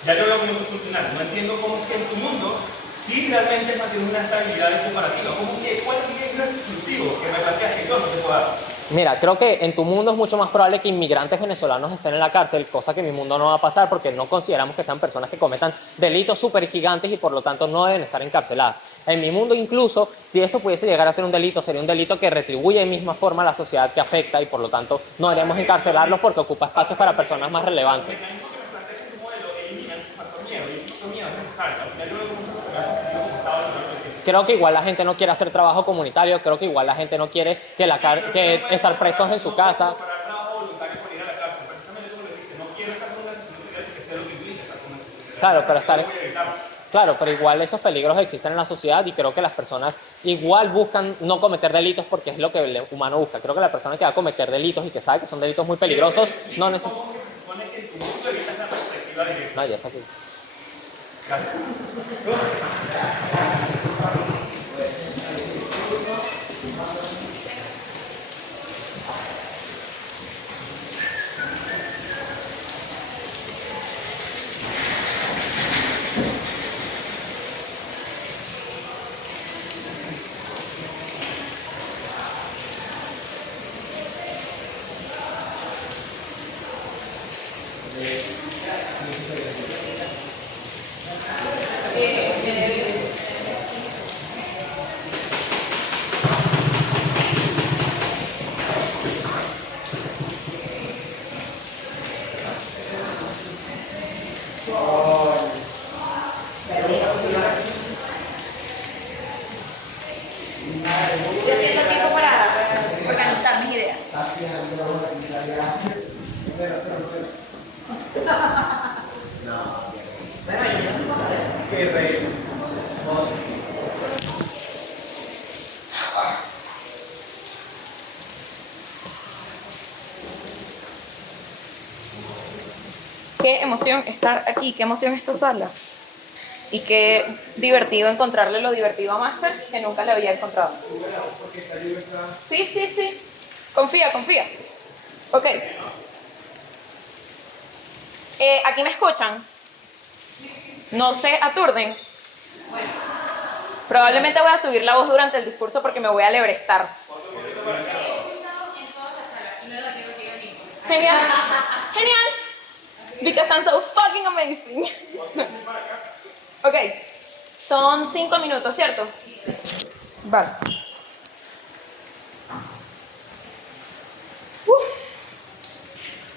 Ya yo veo que no es funcional. No entiendo cómo es que en tu mundo sí realmente mantiene una estabilidad comparativa. ¿Cuál es el exclusivo que me planteas que yo no te puedo dar? Mira, creo que en tu mundo es mucho más probable que inmigrantes venezolanos estén en la cárcel, cosa que en mi mundo no va a pasar porque no consideramos que sean personas que cometan delitos súper gigantes y por lo tanto no deben estar encarceladas. En mi mundo incluso, si esto pudiese llegar a ser un delito, sería un delito que retribuye de misma forma a la sociedad que afecta y por lo tanto no deberíamos encarcelarlos porque ocupa espacios para personas más relevantes. Creo que igual la gente no quiere hacer trabajo comunitario, creo que igual la gente no quiere que estar presos en su casa. Claro, pero igual esos peligros existen en la sociedad y creo que las personas igual buscan no cometer delitos porque es lo que el humano busca. Creo que la persona que va a cometer delitos y que sabe que son delitos muy peligrosos no necesita... No, ya está aquí. Yo tengo tiempo para organizar mis ideas. Qué emoción estar aquí, qué emoción esta sala. Y qué divertido encontrarle lo divertido a Masters que nunca le había encontrado. Sí, sí, sí. Confía, confía. Ok. ¿Aquí me escuchan? No se aturden. Probablemente voy a subir la voz durante el discurso porque me voy a alebrestar. Genial. Genial. Because I'm so fucking amazing. Ok. Son 5 minutos, ¿cierto? Vale.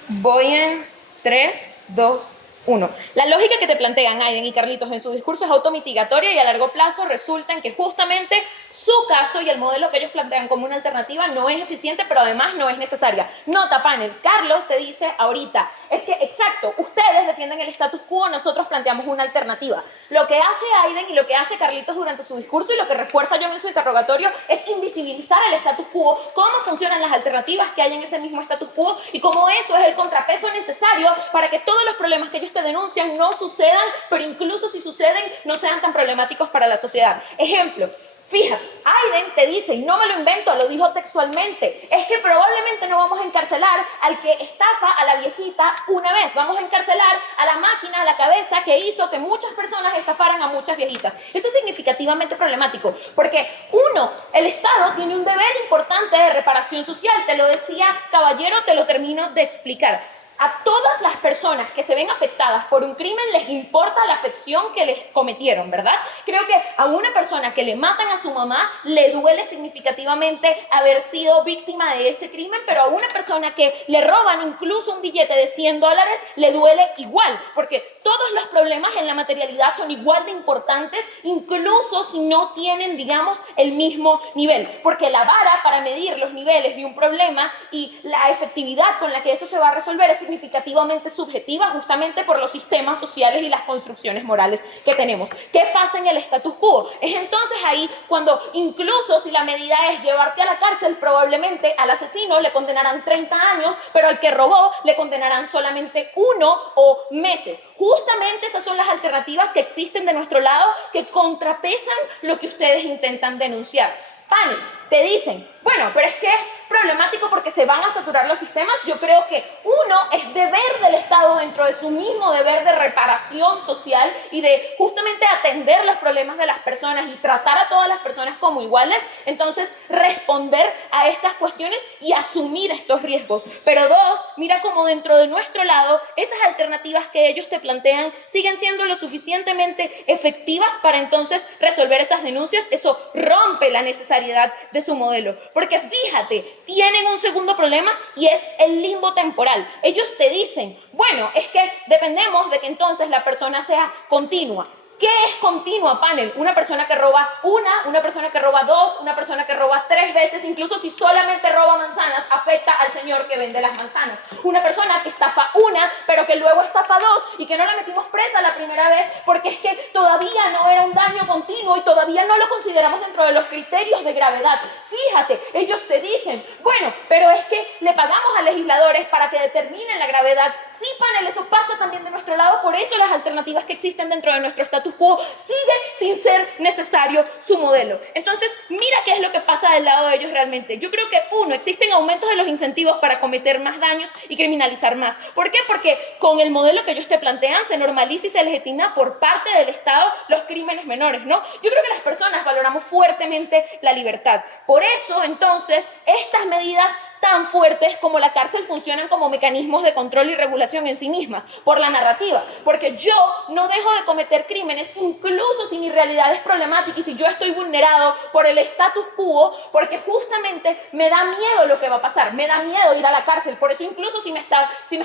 Voy en 3, 2, 1. La lógica que te plantean Aiden y Carlitos en su discurso es automitigatoria y a largo plazo resulta en que justamente Su caso y el modelo que ellos plantean como una alternativa no es eficiente, pero además no es necesaria. Nota panel, Carlos te dice ahorita, es que exacto, ustedes defienden el status quo, nosotros planteamos una alternativa. Lo que hace Aiden y lo que hace Carlitos durante su discurso y lo que refuerza John en su interrogatorio es invisibilizar el status quo, cómo funcionan las alternativas que hay en ese mismo status quo y cómo eso es el contrapeso necesario para que todos los problemas que ellos te denuncian no sucedan, pero incluso si suceden no sean tan problemáticos para la sociedad. Ejemplo, fíjate, Aiden te dice, y no me lo invento, lo dijo textualmente, es que probablemente no vamos a encarcelar al que estafa a la viejita una vez, vamos a encarcelar a la máquina, a la cabeza que hizo que muchas personas estafaran a muchas viejitas. Esto es significativamente problemático, porque uno, el Estado tiene un deber importante de reparación social, te lo decía Caballero, te lo termino de explicar. A todas las personas que se ven afectadas por un crimen les importa la afección que les cometieron, ¿verdad? Creo que a una persona que le matan a su mamá le duele significativamente haber sido víctima de ese crimen, pero a una persona que le roban incluso un billete de $100 le duele igual, porque todos los problemas en la materialidad son igual de importantes, incluso si no tienen, digamos, el mismo nivel, porque la vara para medir los niveles de un problema y la efectividad con la que eso se va a resolver es significativamente subjetiva justamente por los sistemas sociales y las construcciones morales que tenemos. ¿Qué pasa en el status quo? Es entonces ahí cuando incluso si la medida es llevarte a la cárcel, probablemente al asesino le condenarán 30 años, pero al que robó le condenarán solamente 1 o meses. Justamente esas son las alternativas que existen de nuestro lado que contrapesan lo que ustedes intentan denunciar. Panel, te dicen, bueno, pero es que es problemático porque se van a saturar los sistemas. Yo creo que uno es deber del Estado dentro de su mismo deber de reparación social y de justamente atender los problemas de las personas y tratar a todas las personas como iguales, entonces responder a estas cuestiones y asumir estos riesgos. Pero dos, mira cómo dentro de nuestro lado esas alternativas que ellos te plantean siguen siendo lo suficientemente efectivas para entonces resolver esas denuncias. Eso rompe la necesidad de su modelo, porque fíjate, tienen un segundo problema y es el limbo temporal. Ellos te dicen, bueno, es que dependemos de que entonces la persona sea continua. ¿Qué es continua, panel? Una persona que roba una persona que roba 2, una persona que roba 3 veces, incluso si solamente roba manzanas, afecta al señor que vende las manzanas. Una persona que estafa una, pero que luego estafa 2 y que no la metimos presa la primera vez porque es que todavía no era un daño continuo y todavía no lo consideramos dentro de los criterios de gravedad. Fíjate, ellos te dicen, bueno, pero es que le pagamos a legisladores para que determinen la gravedad. Sí, panel, eso pasa también de nuestro lado, por eso las alternativas que existen dentro de nuestro status quo sigue sin ser necesario su modelo. Entonces, mira qué es lo que pasa del lado de ellos realmente. Yo creo que, uno, existen aumentos de los incentivos para cometer más daños y criminalizar más. ¿Por qué? Porque con el modelo que ellos te plantean se normaliza y se legitima por parte del Estado los crímenes menores, ¿no? Yo creo que las personas valoramos fuertemente la libertad. Por eso, entonces, estas medidas tan fuertes como la cárcel funcionan como mecanismos de control y regulación en sí mismas, por la narrativa, porque yo no dejo de cometer crímenes incluso si mi realidad es problemática y si yo estoy vulnerado por el status quo, porque justamente me da miedo lo que va a pasar, me da miedo ir a la cárcel, por eso incluso si me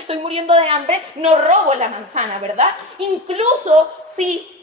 estoy muriendo de hambre, no robo la manzana, ¿verdad? Incluso si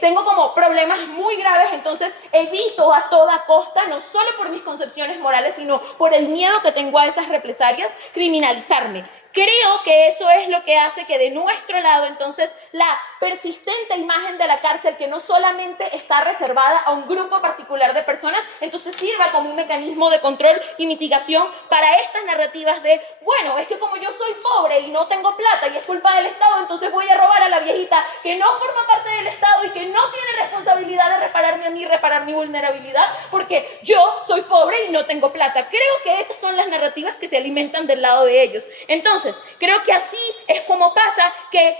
tengo como problemas muy graves, entonces evito a toda costa, no solo por mis concepciones morales, sino por el miedo que tengo a esas represalias, criminalizarme. Creo que eso es lo que hace que de nuestro lado, entonces, la persistente imagen de la cárcel, que no solamente está reservada a un grupo particular de personas, entonces sirva como un mecanismo de control y mitigación para estas narrativas de, bueno, es que como yo soy pobre y no tengo plata y es culpa del Estado, entonces voy a robar a la viejita que no forma parte del Estado y que no tiene responsabilidad de repararme a mí, reparar mi vulnerabilidad, porque yo soy pobre y no tengo plata. Creo que esas son las narrativas que se alimentan del lado de ellos. Entonces, creo que así es como pasa que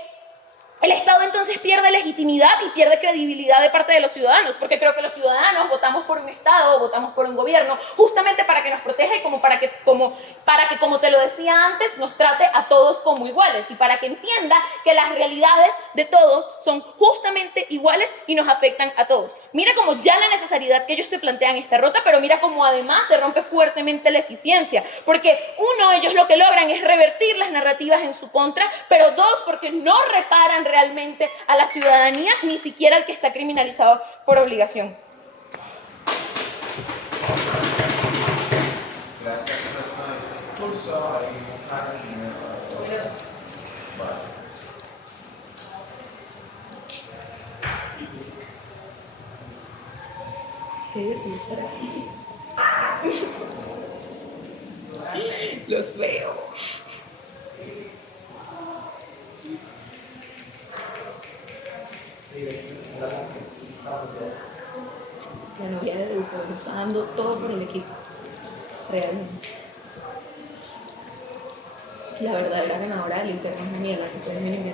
el Estado entonces pierde legitimidad y pierde credibilidad de parte de los ciudadanos, porque creo que los ciudadanos votamos por un Estado, votamos por un gobierno, justamente para que nos proteja y como te lo decía antes, nos trate a todos como iguales y para que entienda que las realidades de todos son justamente iguales y nos afectan a todos. Mira cómo ya la necesidad que ellos te plantean está rota, pero mira cómo además se rompe fuertemente la eficiencia, porque uno, ellos lo que logran es revertir las narrativas en su contra, pero dos, porque no reparan realmente a la ciudadanía, ni siquiera al que está criminalizado por obligación. Qué divertido estar aquí. Los veo. La novia de Dulce me está dando todo por el equipo. Realmente. La verdadera ganadora del internet es Daniela, que soy mi niña.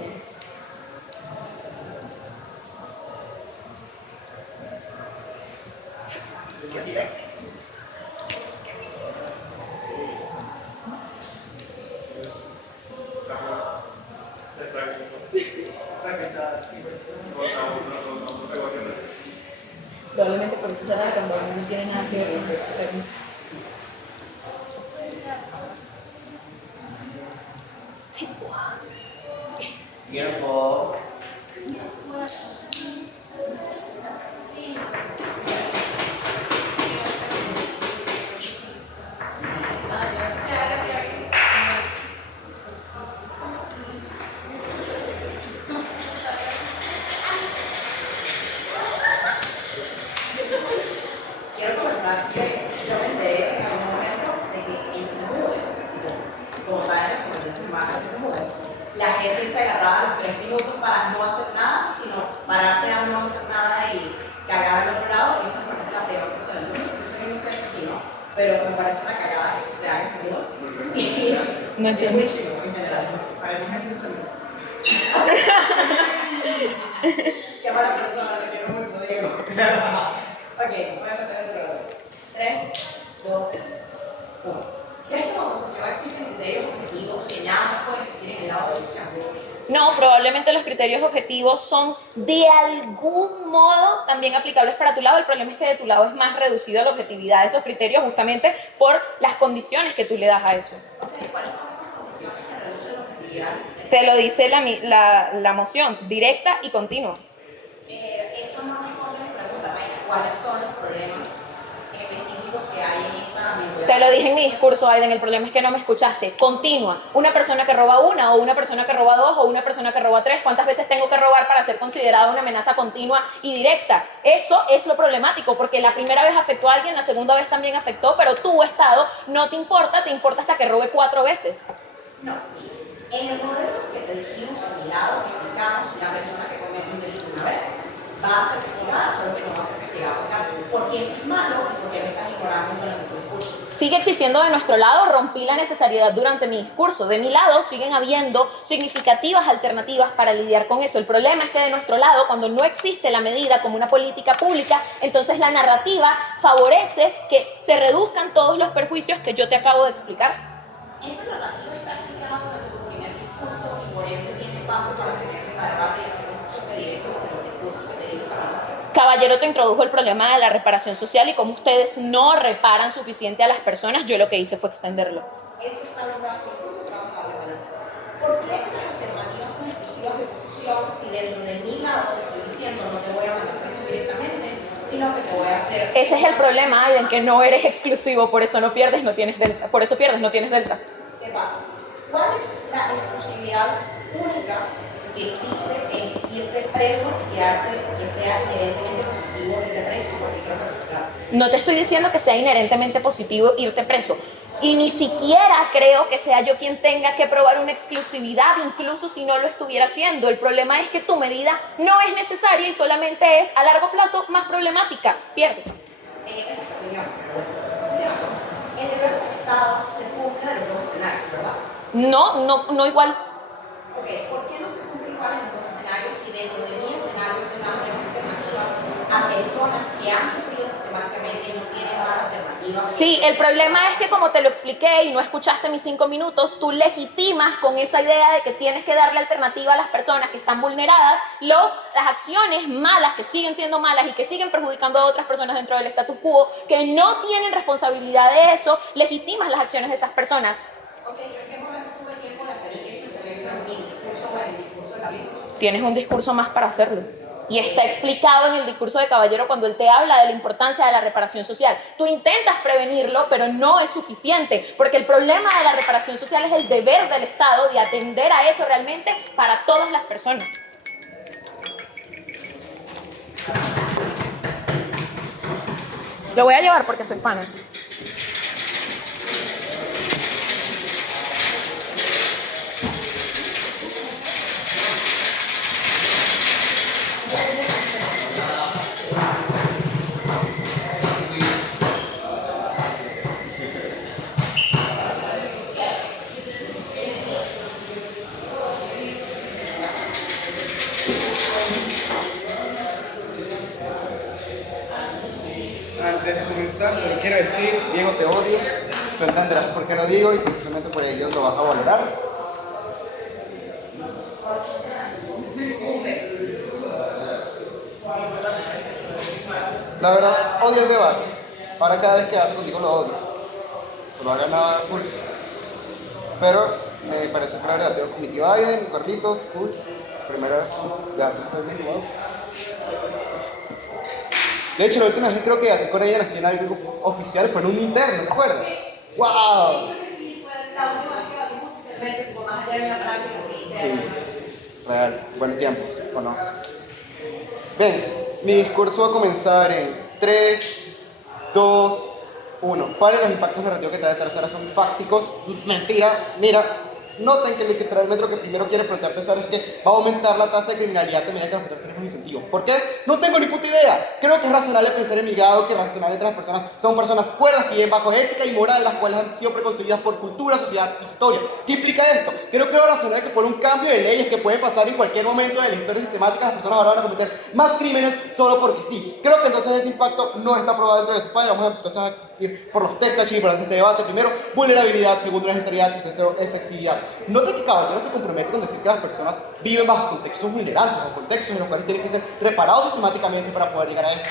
Probablemente por eso será cuando no tiene nada que ver con esto. Beautiful. Quiero comentar que yo me enteré en algún momento de que en Semude, como saben, en las competencias más de Semude, la gente se agarraba los 3 minutos para no hacer nada, sino pararse a no hacer nada y cagar al otro lado. Y eso me parece la peor cosa del mundo. Yo sé que no sé si aquí, ¿no? Pero me parece una cagada que eso se haga en Semude. No Es entiendo. muy chido en general. Para mí es un Semude. Qué mala persona, le quiero mucho, Diego. Ok, voy a empezar el juego. 3, 2, 1. ¿Crees que como sociedad existen criterios objetivos que nada más pueden existir en el lado de los sociales? No, probablemente los criterios objetivos son de algún modo también aplicables para tu lado. El problema es que de tu lado es más reducido la objetividad de esos criterios justamente por las condiciones que tú le das a eso. Ok, ¿cuáles son esas condiciones que reducen la objetividad? Te lo dice la moción, directa y continua. Eso no responde a mi pregunta, Reina. ¿Cuáles son los problemas específicos que hay en esa ambigüedad? Te lo dije en mi discurso, Aiden, el problema es que no me escuchaste. Continua. Una persona que roba una, o una persona que roba dos, o una persona que roba tres. ¿Cuántas veces tengo que robar para ser considerada una amenaza continua y directa? Eso es lo problemático, porque la primera vez afectó a alguien, la segunda vez también afectó, pero tu estado no te importa hasta que robe 4 veces. No. En el modelo que te dijimos a mi lado, explicamos que la persona que comete un delito una vez va a ser castigada, solo que no va a ser castigada por cárcel. Porque eso es malo y porque me estás ignorando durante tu discurso. Sigue existiendo de nuestro lado, rompí la necesariedad durante mi discurso. De mi lado siguen habiendo significativas alternativas para lidiar con eso. El problema es que de nuestro lado, cuando no existe la medida como una política pública, entonces la narrativa favorece que se reduzcan todos los perjuicios que yo te acabo de explicar. Esa narrativa está explicada durante tu primer discurso y por ende tiene paso para tener este debate y hacer un choque directo con los discursos que te digo para nosotros. Caballero te introdujo el problema de la reparación social y como ustedes no reparan suficiente a las personas, yo lo que hice fue extenderlo. Eso está hablando incluso vamos a darle adelante. ¿Por qué las alternativas son exclusivas de oposición si dentro de mi lado te estoy diciendo no te voy a mandar preso directamente, sino que te voy a hacer... Ese es el problema, Aiden, que no eres exclusivo, por eso no pierdes, no tienes delta. Por eso pierdes, no tienes delta. ¿Qué pasa? ¿Cuál es la exclusividad única que existe en irte preso que hace que sea inherentemente positivo irte preso? Porque quiero practicar. No te estoy diciendo que sea inherentemente positivo irte preso. Y ni siquiera creo que sea yo quien tenga que probar una exclusividad, incluso si no lo estuviera haciendo. El problema es que tu medida no es necesaria y solamente es a largo plazo más problemática. Pierdes. Esa es tu opinión, pero bueno. Última cosa. El deber del Estado se cumple de los dos escenarios, ¿verdad? No igual. Ok, ¿por qué no se cumple igual en los dos escenarios si dentro de mi escenario estoy dando alternativas a personas que han sufrido sistemáticamente y no tienen más alternativas? Sí, el problema es que como te lo expliqué y no escuchaste mis 5 minutos, tú legitimas con esa idea de que tienes que darle alternativa a las personas que están vulneradas las acciones malas que siguen siendo malas y que siguen perjudicando a otras personas dentro del status quo, que no tienen responsabilidad de eso, legitimas las acciones de esas personas. Ok, ¿yo en qué momento tuve el tiempo de hacer el eso en mi discurso o en el discurso de Carlitos? Tienes un discurso más para hacerlo. Y está explicado en el discurso de Caballero cuando él te habla de la importancia de la reparación social. Tú intentas prevenirlo, pero no es suficiente, porque el problema de la reparación social es el deber del Estado de atender a eso realmente para todas las personas. Lo voy a llevar porque soy pana. Antes de comenzar, solo quiero decir, Diego, te odio, tú entenderás por qué lo digo y precisamente por ello lo vas a valorar. La verdad, odio el debate. Ahora cada vez que hablo contigo lo odio. Solo ha ganado Pulso. Pero me parece que la relativa cognitiva Biden, Carlitos, cool. Primero ya de hecho, la última vez creo que a ti con ella nació en algo oficial, fue en un interno, ¿te acuerdas? ¡Wow! Sí, fue la última vez que batimos oficialmente, tipo más allá de una práctica, sí. Sí, real, buenos tiempos, ¿o no? Bien, mi discurso va a comenzar en 3, 2, 1. Para los impactos narrativos que trae tercera son fácticos. Mentira, mira. Noten que literalmente lo que primero quiere plantear César es que va a aumentar la tasa de criminalidad a medida que las personas tenemos incentivos. ¿Por qué? No tengo ni puta idea. Creo que es razonable pensar en mi grado que racionalmente las personas son personas cuerdas que viven bajo ética y moral, las cuales han sido preconcebidas por cultura, sociedad y historia. ¿Qué implica esto? Creo que es razonable que por un cambio de leyes que pueden pasar en cualquier momento de la historia sistemática, las personas ahora van a cometer más crímenes solo porque sí. Creo que entonces ese impacto no está probado dentro de su padre. Vamos a entonces a ir por los test y por este debate. Primero, vulnerabilidad. Segundo, necesidad. Y tercero, efectividad. Note que Caballero se compromete con decir que las personas viven bajo contextos vulnerantes, bajo contextos en los cuales tienen que ser reparados sistemáticamente para poder llegar a esto.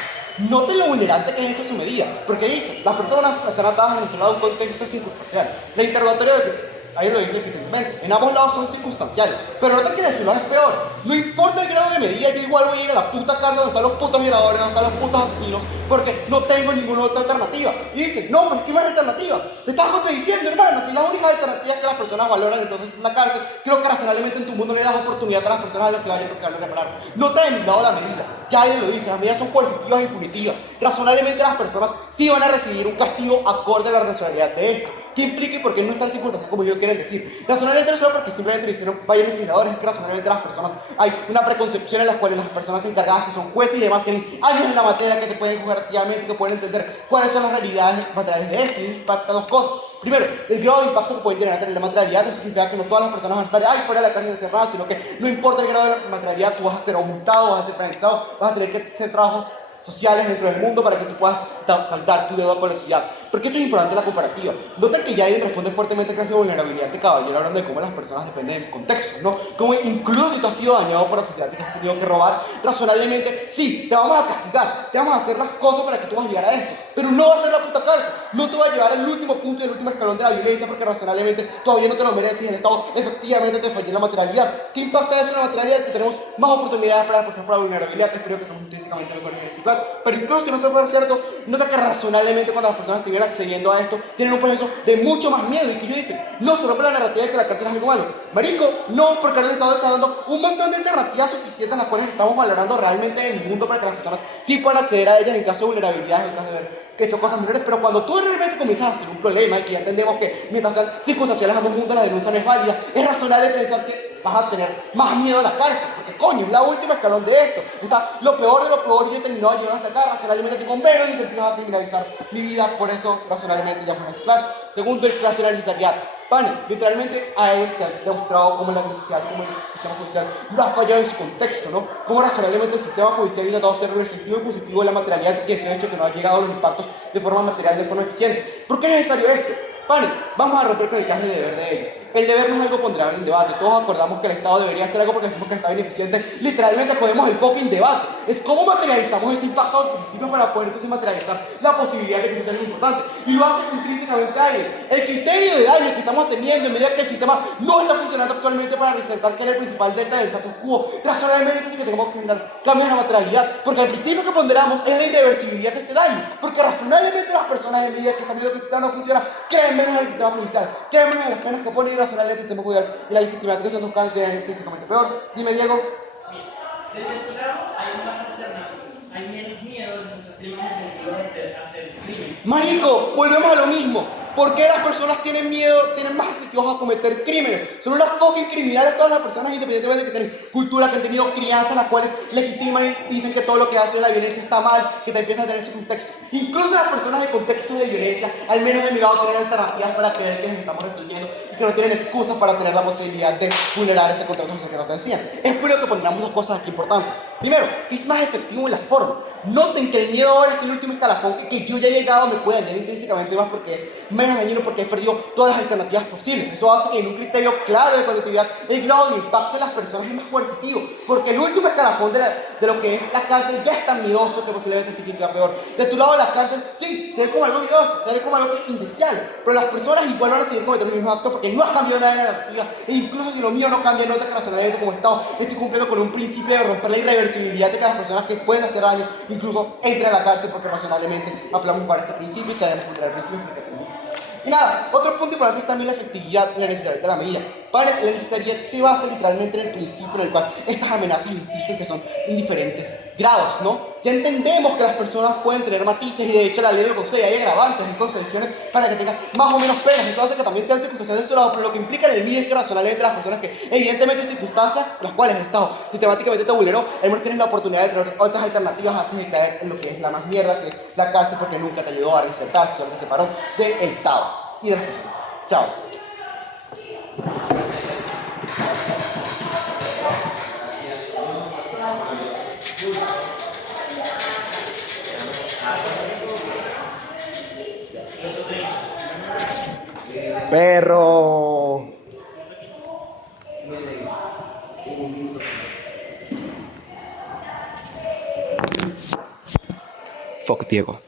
Noten lo vulnerante que es esto en su medida, porque dice, las personas están atadas en nuestro lado de un contexto circunstancial. La interrogatoria de ahí lo dice eficientemente, en ambos lados son circunstanciales, pero noten que en el celular es peor. No importa el grado de medida, yo igual voy a ir a la puta cárcel donde están los putos violadores, donde están los putos asesinos, porque no tengo ninguna otra alternativa. Y dice, no, pero es que no hay alternativa. Te estás contradiciendo, hermano. Si las únicas alternativas que las personas valoran entonces es la cárcel, creo que racionalmente en tu mundo le das oportunidad a las personas a las que vayan porque van a reparar. No te han dado la medida. Ya alguien lo dice, las medidas son coercitivas y punitivas. Razonablemente las personas sí van a recibir un castigo acorde a la racionalidad de esto. ¿Qué implica y por qué no está en circunstancias como ellos quieren decir? Razonablemente no solo porque simplemente lo hicieron varios legisladores, es que razonablemente las personas, hay una preconcepción en la cual las personas encargadas que son jueces y demás tienen años en la materia que te pueden juzgar activamente, que pueden entender cuáles son las realidades materiales de esto y impacta dos cosas. Primero, el grado de impacto que pueden tener la materialidad, eso significa que no todas las personas van a estar fuera de la cárcel encerradas, sino que no importa el grado de materialidad, tú vas a ser aumentado, vas a ser penalizado, vas a tener que hacer trabajos sociales dentro del mundo para que tú puedas saltar tu deuda con la sociedad. Porque esto es importante la comparativa. Noten que Jaden responde fuertemente a la vulnerabilidad de Caballero hablando de cómo las personas dependen de contextos, ¿no? Como incluso si tú has sido dañado por la sociedad y que has tenido que robar, razonablemente, sí, te vamos a castigar, te vamos a hacer las cosas para que tú vas a llegar a esto, pero no va a ser la puta cárcel, no te va a llevar al último punto y al último escalón de la violencia porque razonablemente todavía no te lo mereces y el Estado efectivamente te falló en la materialidad. ¿Qué impacta eso en la materialidad? Que tenemos más oportunidades para las personas por la vulnerabilidad, espero que somos intrínsecamente mejores en ese caso, pero incluso si no se fuera cierto, nota que razonablemente cuando las personas estuvieran accediendo a esto, tienen un proceso de mucho más miedo y que ellos dicen, no solo por la narrativa de que la cárcel es algo malo, marico, no, porque el Estado está dando un montón de alternativas suficientes las cuales estamos valorando realmente en el mundo para que las personas sí puedan acceder a ellas en caso de vulnerabilidad, en caso de haber hecho cosas menores, pero cuando tú realmente comienzas a hacer un problema y que ya entendemos que mientras sean circunstanciales a ambos mundos la denuncia no es válida, es razonable pensar que vas a tener más miedo a la cárcel, porque coño, es la última escalón de esto, está lo peor de lo peor y yo he terminado de llegar hasta acá, razonablemente tengo menos incentivos a criminalizar mi vida, por eso razonablemente llamo a ese clase. Segundo, el clase de la necesidad. Pane, literalmente a él te ha demostrado cómo la necesidad, cómo el sistema judicial no ha fallado en su contexto, ¿no? Cómo razonablemente el sistema judicial ha intentado ser restrictivo y positivo de la materialidad que se ha hecho que no ha llegado a los impactos de forma material, de forma eficiente. ¿Por qué es necesario esto? Pane, vamos a romper con el caso de deber de ellos. El deber no es algo ponderable en debate. Todos acordamos que el Estado debería hacer algo porque decimos que el Estado es ineficiente. Literalmente jodemos el fucking debate. Es cómo materializamos ese impacto al principio para poder entonces materializar la posibilidad de que eso sea algo importante. Y lo hace intrínsecamente a él. El criterio de daño que estamos teniendo en medida que el sistema no está funcionando actualmente para resaltar que era el principal delta del status quo. Razonablemente sí que tenemos que generar cambios en la materialidad. Porque al principio que ponderamos es la irreversibilidad de este daño. Porque razonablemente las personas en medida que están viendo que el sistema no funciona creen menos en el sistema judicial, creen menos en las penas que pone y razonable el sistema judicial y la legitimación de estos dos cánceres es intrínsecamente peor. Dime, Diego. Desde tu lado hay más alternativas, hay menos miedo, nos tenemos incentivos a hacer Marico, volvemos a lo mismo. ¿Por qué las personas tienen miedo, tienen más incentivos a cometer crímenes? Son unas fucking criminales todas las personas, independientemente de que tienen cultura, que han tenido crianzas, las cuales legitiman y dicen que todo lo que hace la violencia está mal, que te empiezan a tener su contexto. Incluso las personas de contextos de violencia, al menos de mi lado, tienen alternativas para creer que nos estamos resolviendo y que no tienen excusas para tener la posibilidad de vulnerar ese contexto que no te decían. Es por ello que pondremos dos cosas aquí importantes. Primero, es más efectivo en la forma. Noten que el miedo ahora es el último escalafón que yo ya he llegado me puede dañar intrínsecamente más porque es menos dañino porque he perdido todas las alternativas posibles. Eso hace que en un criterio claro de colectividad el grado de impacto de las personas es más coercitivo porque el último escalafón de lo que es la cárcel ya es tan miedoso que posiblemente se quede peor. De tu lado de la cárcel, sí, se ve como algo miedoso, se ve como algo indeseable, pero las personas igual van a seguir cometiendo los mismos actos porque no ha cambiado nada en la narrativa e incluso si lo mío no cambia, nota que racionalmente como Estado estoy cumpliendo con un principio de romper la irreversibilidad de que las personas que pueden hacer daño incluso entren a la cárcel porque racionalmente hablamos para ese principio y sabemos contra el principio. Y nada, otro punto importante es también la efectividad y la necesidad de la medida. Para la necesidad se basa literalmente en el principio en el cual estas amenazas implican que son en diferentes grados, ¿no? Ya entendemos que las personas pueden tener matices y de hecho la ley lo concede, hay agravantes y concesiones para que tengas más o menos penas. Eso hace que también sean circunstancias de su lado, pero lo que implica en el mío es que racionalmente las personas que evidentemente circunstancias las cuales el Estado sistemáticamente te vulneró, al menos tienes la oportunidad de tener otras alternativas antes de caer en lo que es la más mierda, que es la cárcel, porque nunca te ayudó a reinsertarse, solo te separó del Estado y de las personas. Chao. Perro. Fuck Diego.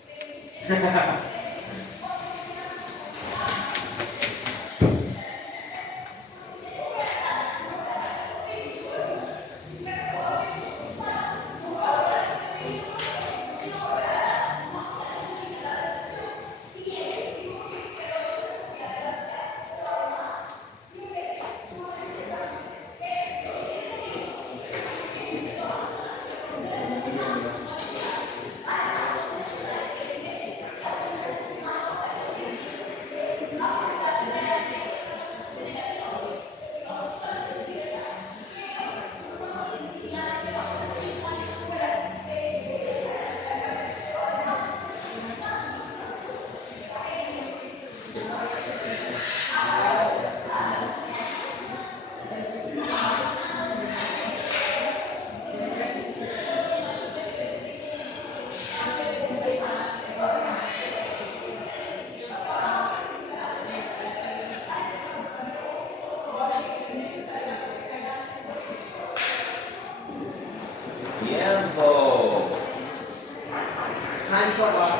Time's up.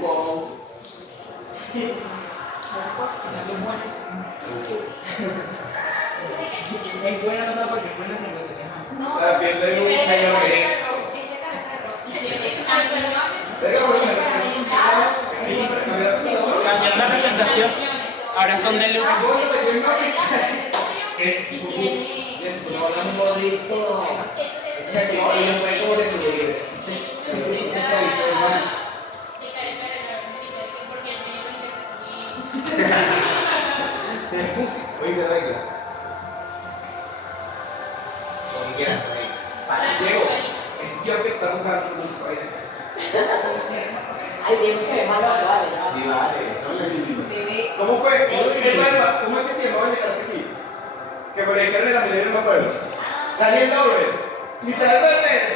Go. Es buena nota porque es buena O sea, piensa en un genio que es. Cambiaron la presentación. Ahora son deluxe. No hablamos gordito. Es que aquí sí no puede como decidir. Oye, te regla. Como quieras, Diego, es yo que está buscando su historia. Ay, Diego se ve malo, vale. Sí, vale, no le digo. Se ve. ¿Cómo fue? ¿Cómo es que se llamaba el de Karate Kid? Que me dijeron en la milenio, no me acuerdo. Daniel Lawrence. Literalmente.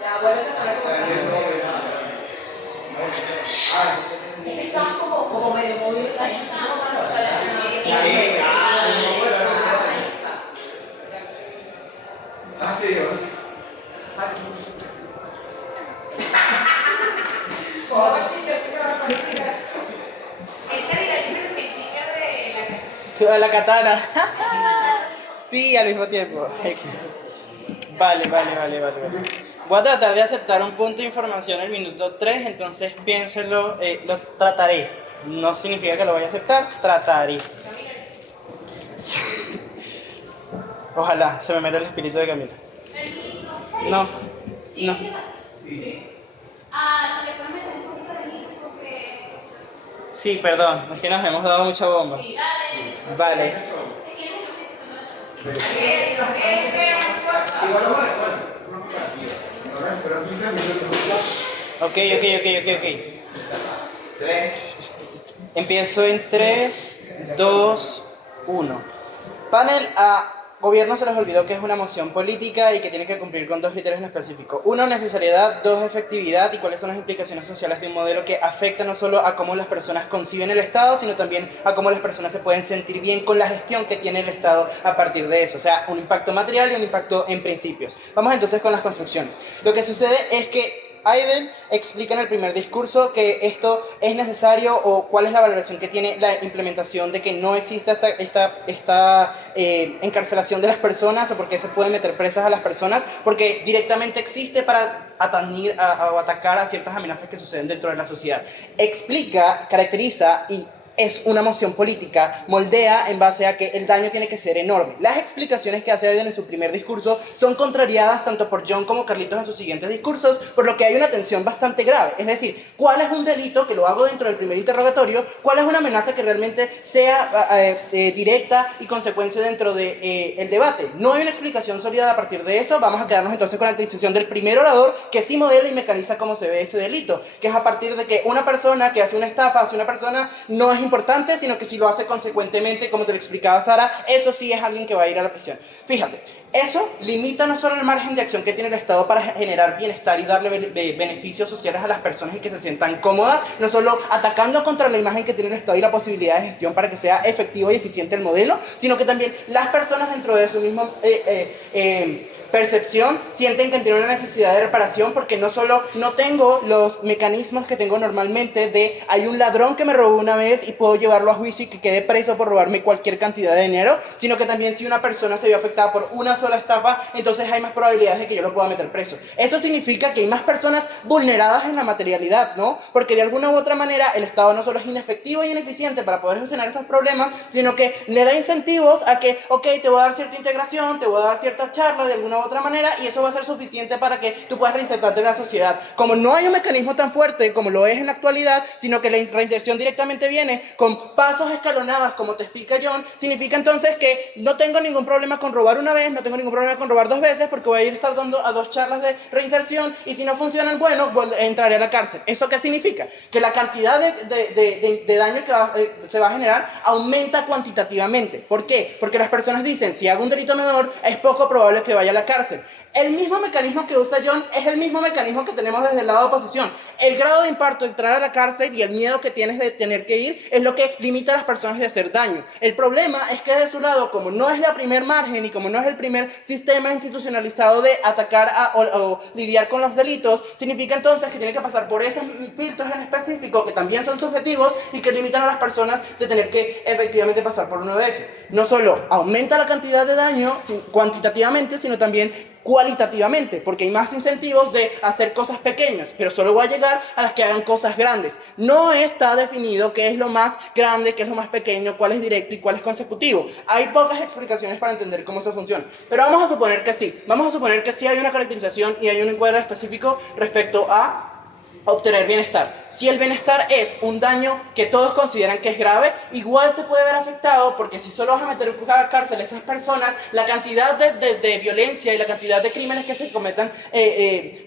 Ya, vuelve a poner Daniel Lawrence. Es que estabas como medio movido. Ah, sí, Dios. La katana. Sí, al mismo tiempo. Vale. Voy a tratar de aceptar un punto de información en el minuto 3, entonces piénselo, lo trataré. No significa que lo vaya a aceptar, trataré. Ojalá se me meta el espíritu de Camila. No. Ah, Sí, perdón, es que nos hemos dado mucha bomba. Vale. Ok. Empiezo en 3, 2, 1. Panel A. Gobierno se les olvidó que es una moción política y que tiene que cumplir con 2 criterios en específico. 1, necesariedad. 2, efectividad. Y cuáles son las implicaciones sociales de un modelo que afecta no solo a cómo las personas conciben el Estado, sino también a cómo las personas se pueden sentir bien con la gestión que tiene el Estado a partir de eso. O sea, un impacto material y un impacto en principios. Vamos entonces con las construcciones. Lo que sucede es que Aiden explica en el primer discurso que esto es necesario o cuál es la valoración que tiene la implementación de que no exista esta encarcelación de las personas o porque se pueden meter presas a las personas, porque directamente existe para atañir o atacar a ciertas amenazas que suceden dentro de la sociedad. Explica, caracteriza y es una moción política, moldea en base a que el daño tiene que ser enorme. Las explicaciones que hace Aiden en su primer discurso son contrariadas tanto por John como Carlitos en sus siguientes discursos, por lo que hay una tensión bastante grave. Es decir, ¿cuál es un delito que lo hago dentro del primer interrogatorio? ¿Cuál es una amenaza que realmente sea directa y consecuencia dentro del debate? No hay una explicación sólida a partir de eso. Vamos a quedarnos entonces con la distinción del primer orador, que sí modela y mecaniza cómo se ve ese delito, que es a partir de que una persona que hace una estafa hacia una persona no es importante, sino que si lo hace consecuentemente, como te lo explicaba Sara, eso sí es alguien que va a ir a la prisión. Fíjate, eso limita no solo el margen de acción que tiene el Estado para generar bienestar y darle beneficios sociales a las personas y que se sientan cómodas, no solo atacando contra la imagen que tiene el Estado y la posibilidad de gestión para que sea efectivo y eficiente el modelo, sino que también las personas dentro de su mismo percepción sienten que tienen una necesidad de reparación, porque no solo no tengo los mecanismos que tengo normalmente de hay un ladrón que me robó una vez y puedo llevarlo a juicio y que quede preso por robarme cualquier cantidad de dinero, sino que también si una persona se vio afectada por una sola estafa, entonces hay más probabilidades de que yo lo pueda meter preso. Eso significa que hay más personas vulneradas en la materialidad, ¿no? Porque de alguna u otra manera el Estado no solo es inefectivo y ineficiente para poder gestionar estos problemas, sino que le da incentivos a que, ok, te voy a dar cierta integración, te voy a dar cierta charla de alguna u otra manera, y eso va a ser suficiente para que tú puedas reinsertarte en la sociedad. Como no hay un mecanismo tan fuerte como lo es en la actualidad, sino que la reinserción directamente viene con pasos escalonados, como te explica John, significa entonces que no tengo ningún problema con robar una vez, no tengo ningún problema con robar 2 veces, porque voy a ir a estar dando a 2 charlas de reinserción, y si no funcionan, bueno, entraré a la cárcel. ¿Eso qué significa? Que la cantidad de daño que se va a generar aumenta cuantitativamente. ¿Por qué? Porque las personas dicen, si hago un delito menor, es poco probable que vaya a la cárcel. El mismo mecanismo que usa John es el mismo mecanismo que tenemos desde el lado de oposición. El grado de impacto de entrar a la cárcel y el miedo que tienes de tener que ir es lo que limita a las personas de hacer daño. El problema es que de su lado, como no es la primer margen y como no es el primer sistema institucionalizado de atacar o lidiar con los delitos, significa entonces que tiene que pasar por esos filtros en específico que también son subjetivos y que limitan a las personas de tener que efectivamente pasar por uno de esos. No solo aumenta la cantidad de daño cuantitativamente, sino también cualitativamente, porque hay más incentivos de hacer cosas pequeñas, pero solo voy a llegar a las que hagan cosas grandes. No está definido qué es lo más grande, qué es lo más pequeño, cuál es directo y cuál es consecutivo. Hay pocas explicaciones para entender cómo eso funciona, pero vamos a suponer que sí. Vamos a suponer que sí hay una caracterización y hay un encuadre específico respecto a obtener bienestar. Si el bienestar es un daño que todos consideran que es grave, igual se puede ver afectado, porque si solo vas a meter a la cárcel a esas personas, la cantidad de violencia y la cantidad de crímenes que se cometan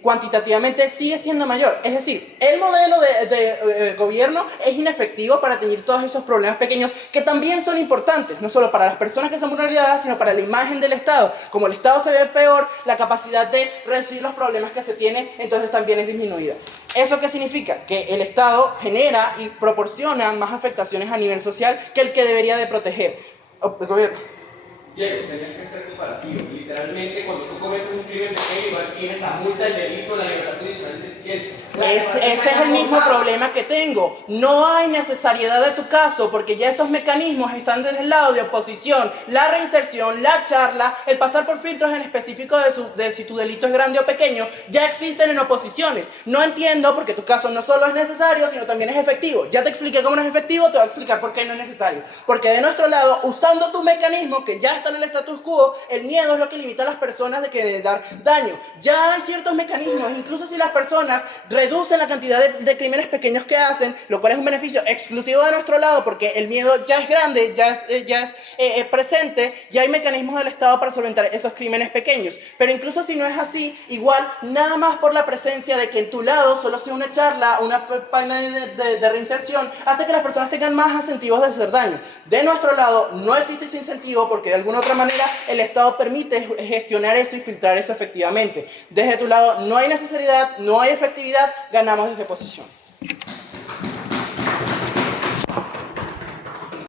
cuantitativamente sigue siendo mayor. Es decir, el modelo de gobierno es inefectivo para tener todos esos problemas pequeños que también son importantes, no solo para las personas que son vulneradas, sino para la imagen del Estado. Como el Estado se ve peor, la capacidad de reducir los problemas que se tiene, entonces también es disminuida. ¿Eso qué significa? Que el Estado genera y proporciona más afectaciones a nivel social que el que debería de proteger. El gobierno. Diego, tenías que ser comparativo. Literalmente, cuando tú cometes un crimen pequeño, igual tienes la multa, el delito, la libertad condicional deficiente. Ese es el mismo problema que tengo. No hay necesariedad de tu caso, porque ya esos mecanismos están desde el lado de oposición. La reinserción, la charla, el pasar por filtros en específico de si tu delito es grande o pequeño, ya existen en oposiciones. No entiendo porque tu caso no solo es necesario, sino también es efectivo. Ya te expliqué cómo no es efectivo, te voy a explicar por qué no es necesario. Porque de nuestro lado, usando tu mecanismo que ya está está en el status quo, el miedo es lo que limita a las personas de que dar daño. Ya hay ciertos mecanismos, incluso si las personas reducen la cantidad de crímenes pequeños que hacen, lo cual es un beneficio exclusivo de nuestro lado porque el miedo ya es grande, ya es presente, ya hay mecanismos del Estado para solventar esos crímenes pequeños. Pero incluso si no es así, igual, nada más por la presencia de que en tu lado solo sea una charla, una página de reinserción, hace que las personas tengan más incentivos de hacer daño. De nuestro lado no existe ese incentivo porque de alguna otra manera el Estado permite gestionar eso y filtrar eso efectivamente. Desde tu lado no hay necesidad, no hay efectividad, ganamos desde posición.